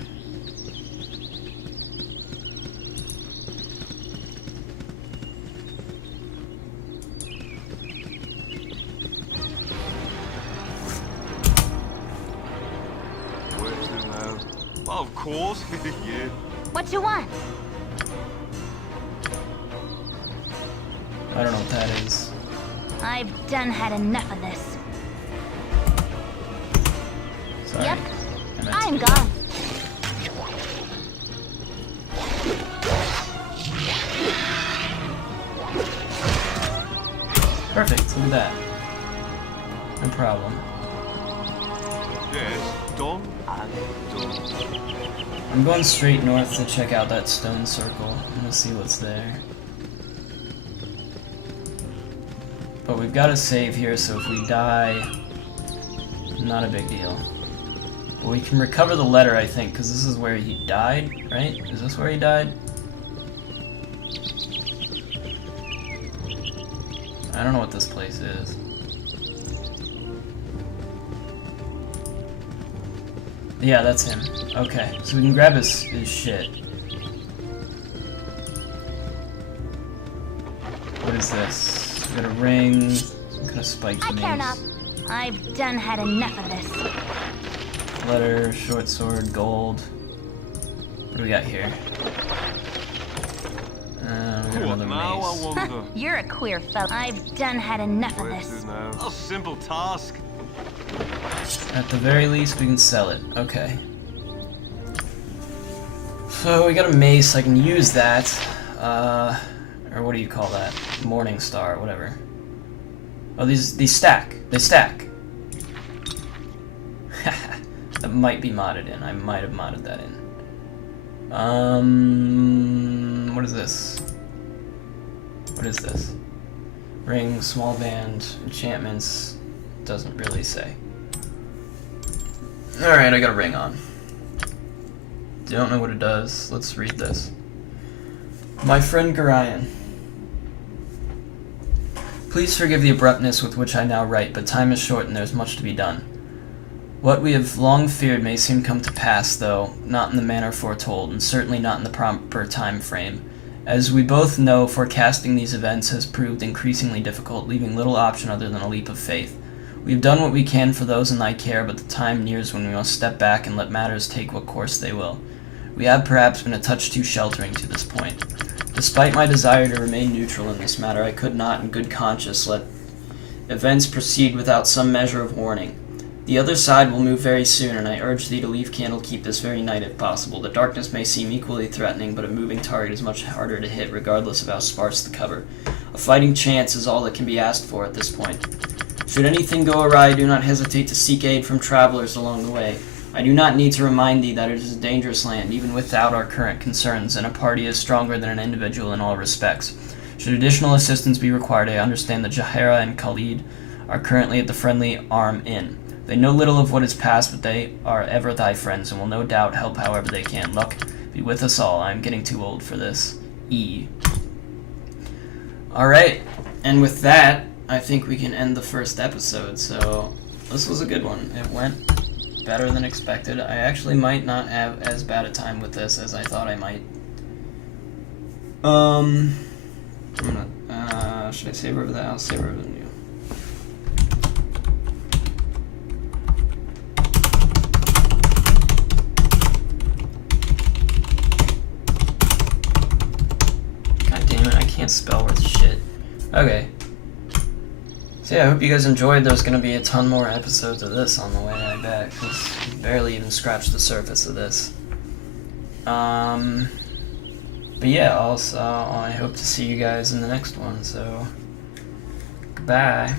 Of course, yeah. What you want? I don't know what that is. I've done had enough of this. Sorry. Yep, I'm gone. Perfect, look at that. No problem. Yes, done and done. I'm going straight north to check out that stone circle. I'm gonna see what's there. But we've got to save here, so if we die, not a big deal. But we can recover the letter, I think, because this is where he died, right? Is this where he died? I don't know what this place is. Yeah, that's him. Okay, so we can grab his shit. What is this? We got a ring, some kind of spiked I care not. mace. I've done had enough of this. Letter, short sword, gold. What do we got here? We got another mace. You're a queer fellow. I've done had enough of this. A simple task. At the very least, we can sell it. Okay. So we got a mace. I can use that. Or what do you call that? Morning Star, whatever. Oh, these stack. They stack. That might be modded in. I might have modded that in. What is this? What is this? Ring, small band, enchantments. Doesn't really say. Alright, I got a ring on. Don't know what it does. Let's read this. My friend Gorion. Please forgive the abruptness with which I now write, but time is short and there is much to be done. What we have long feared may soon come to pass, though not in the manner foretold, and certainly not in the proper time frame. As we both know, forecasting these events has proved increasingly difficult, leaving little option other than a leap of faith. We have done what we can for those in thy care, but the time nears when we must step back and let matters take what course they will. We have perhaps been a touch too sheltering to this point. Despite my desire to remain neutral in this matter, I could not in good conscience let events proceed without some measure of warning. The other side will move very soon, and I urge thee to leave Candlekeep this very night if possible. The darkness may seem equally threatening, but a moving target is much harder to hit regardless of how sparse the cover. A fighting chance is all that can be asked for at this point. Should anything go awry, do not hesitate to seek aid from travelers along the way. I do not need to remind thee that it is a dangerous land, even without our current concerns, and a party is stronger than an individual in all respects. Should additional assistance be required, I understand that Jaheira and Khalid are currently at the Friendly Arm Inn. They know little of what is past, but they are ever thy friends, and will no doubt help however they can. Luck be with us all. I am getting too old for this. E. Alright, and with that, I think we can end the first episode. So, this was a good one. It went better than expected. I actually might not have as bad a time with this as I thought I might. I'm gonna, should I save over that? I'll save over the new. God damn it, I can't spell worth shit. Okay. So yeah, I hope you guys enjoyed. There's going to be a ton more episodes of this on the way, I bet, because we barely even scratched the surface of this. But yeah, also, I hope to see you guys in the next one, so goodbye.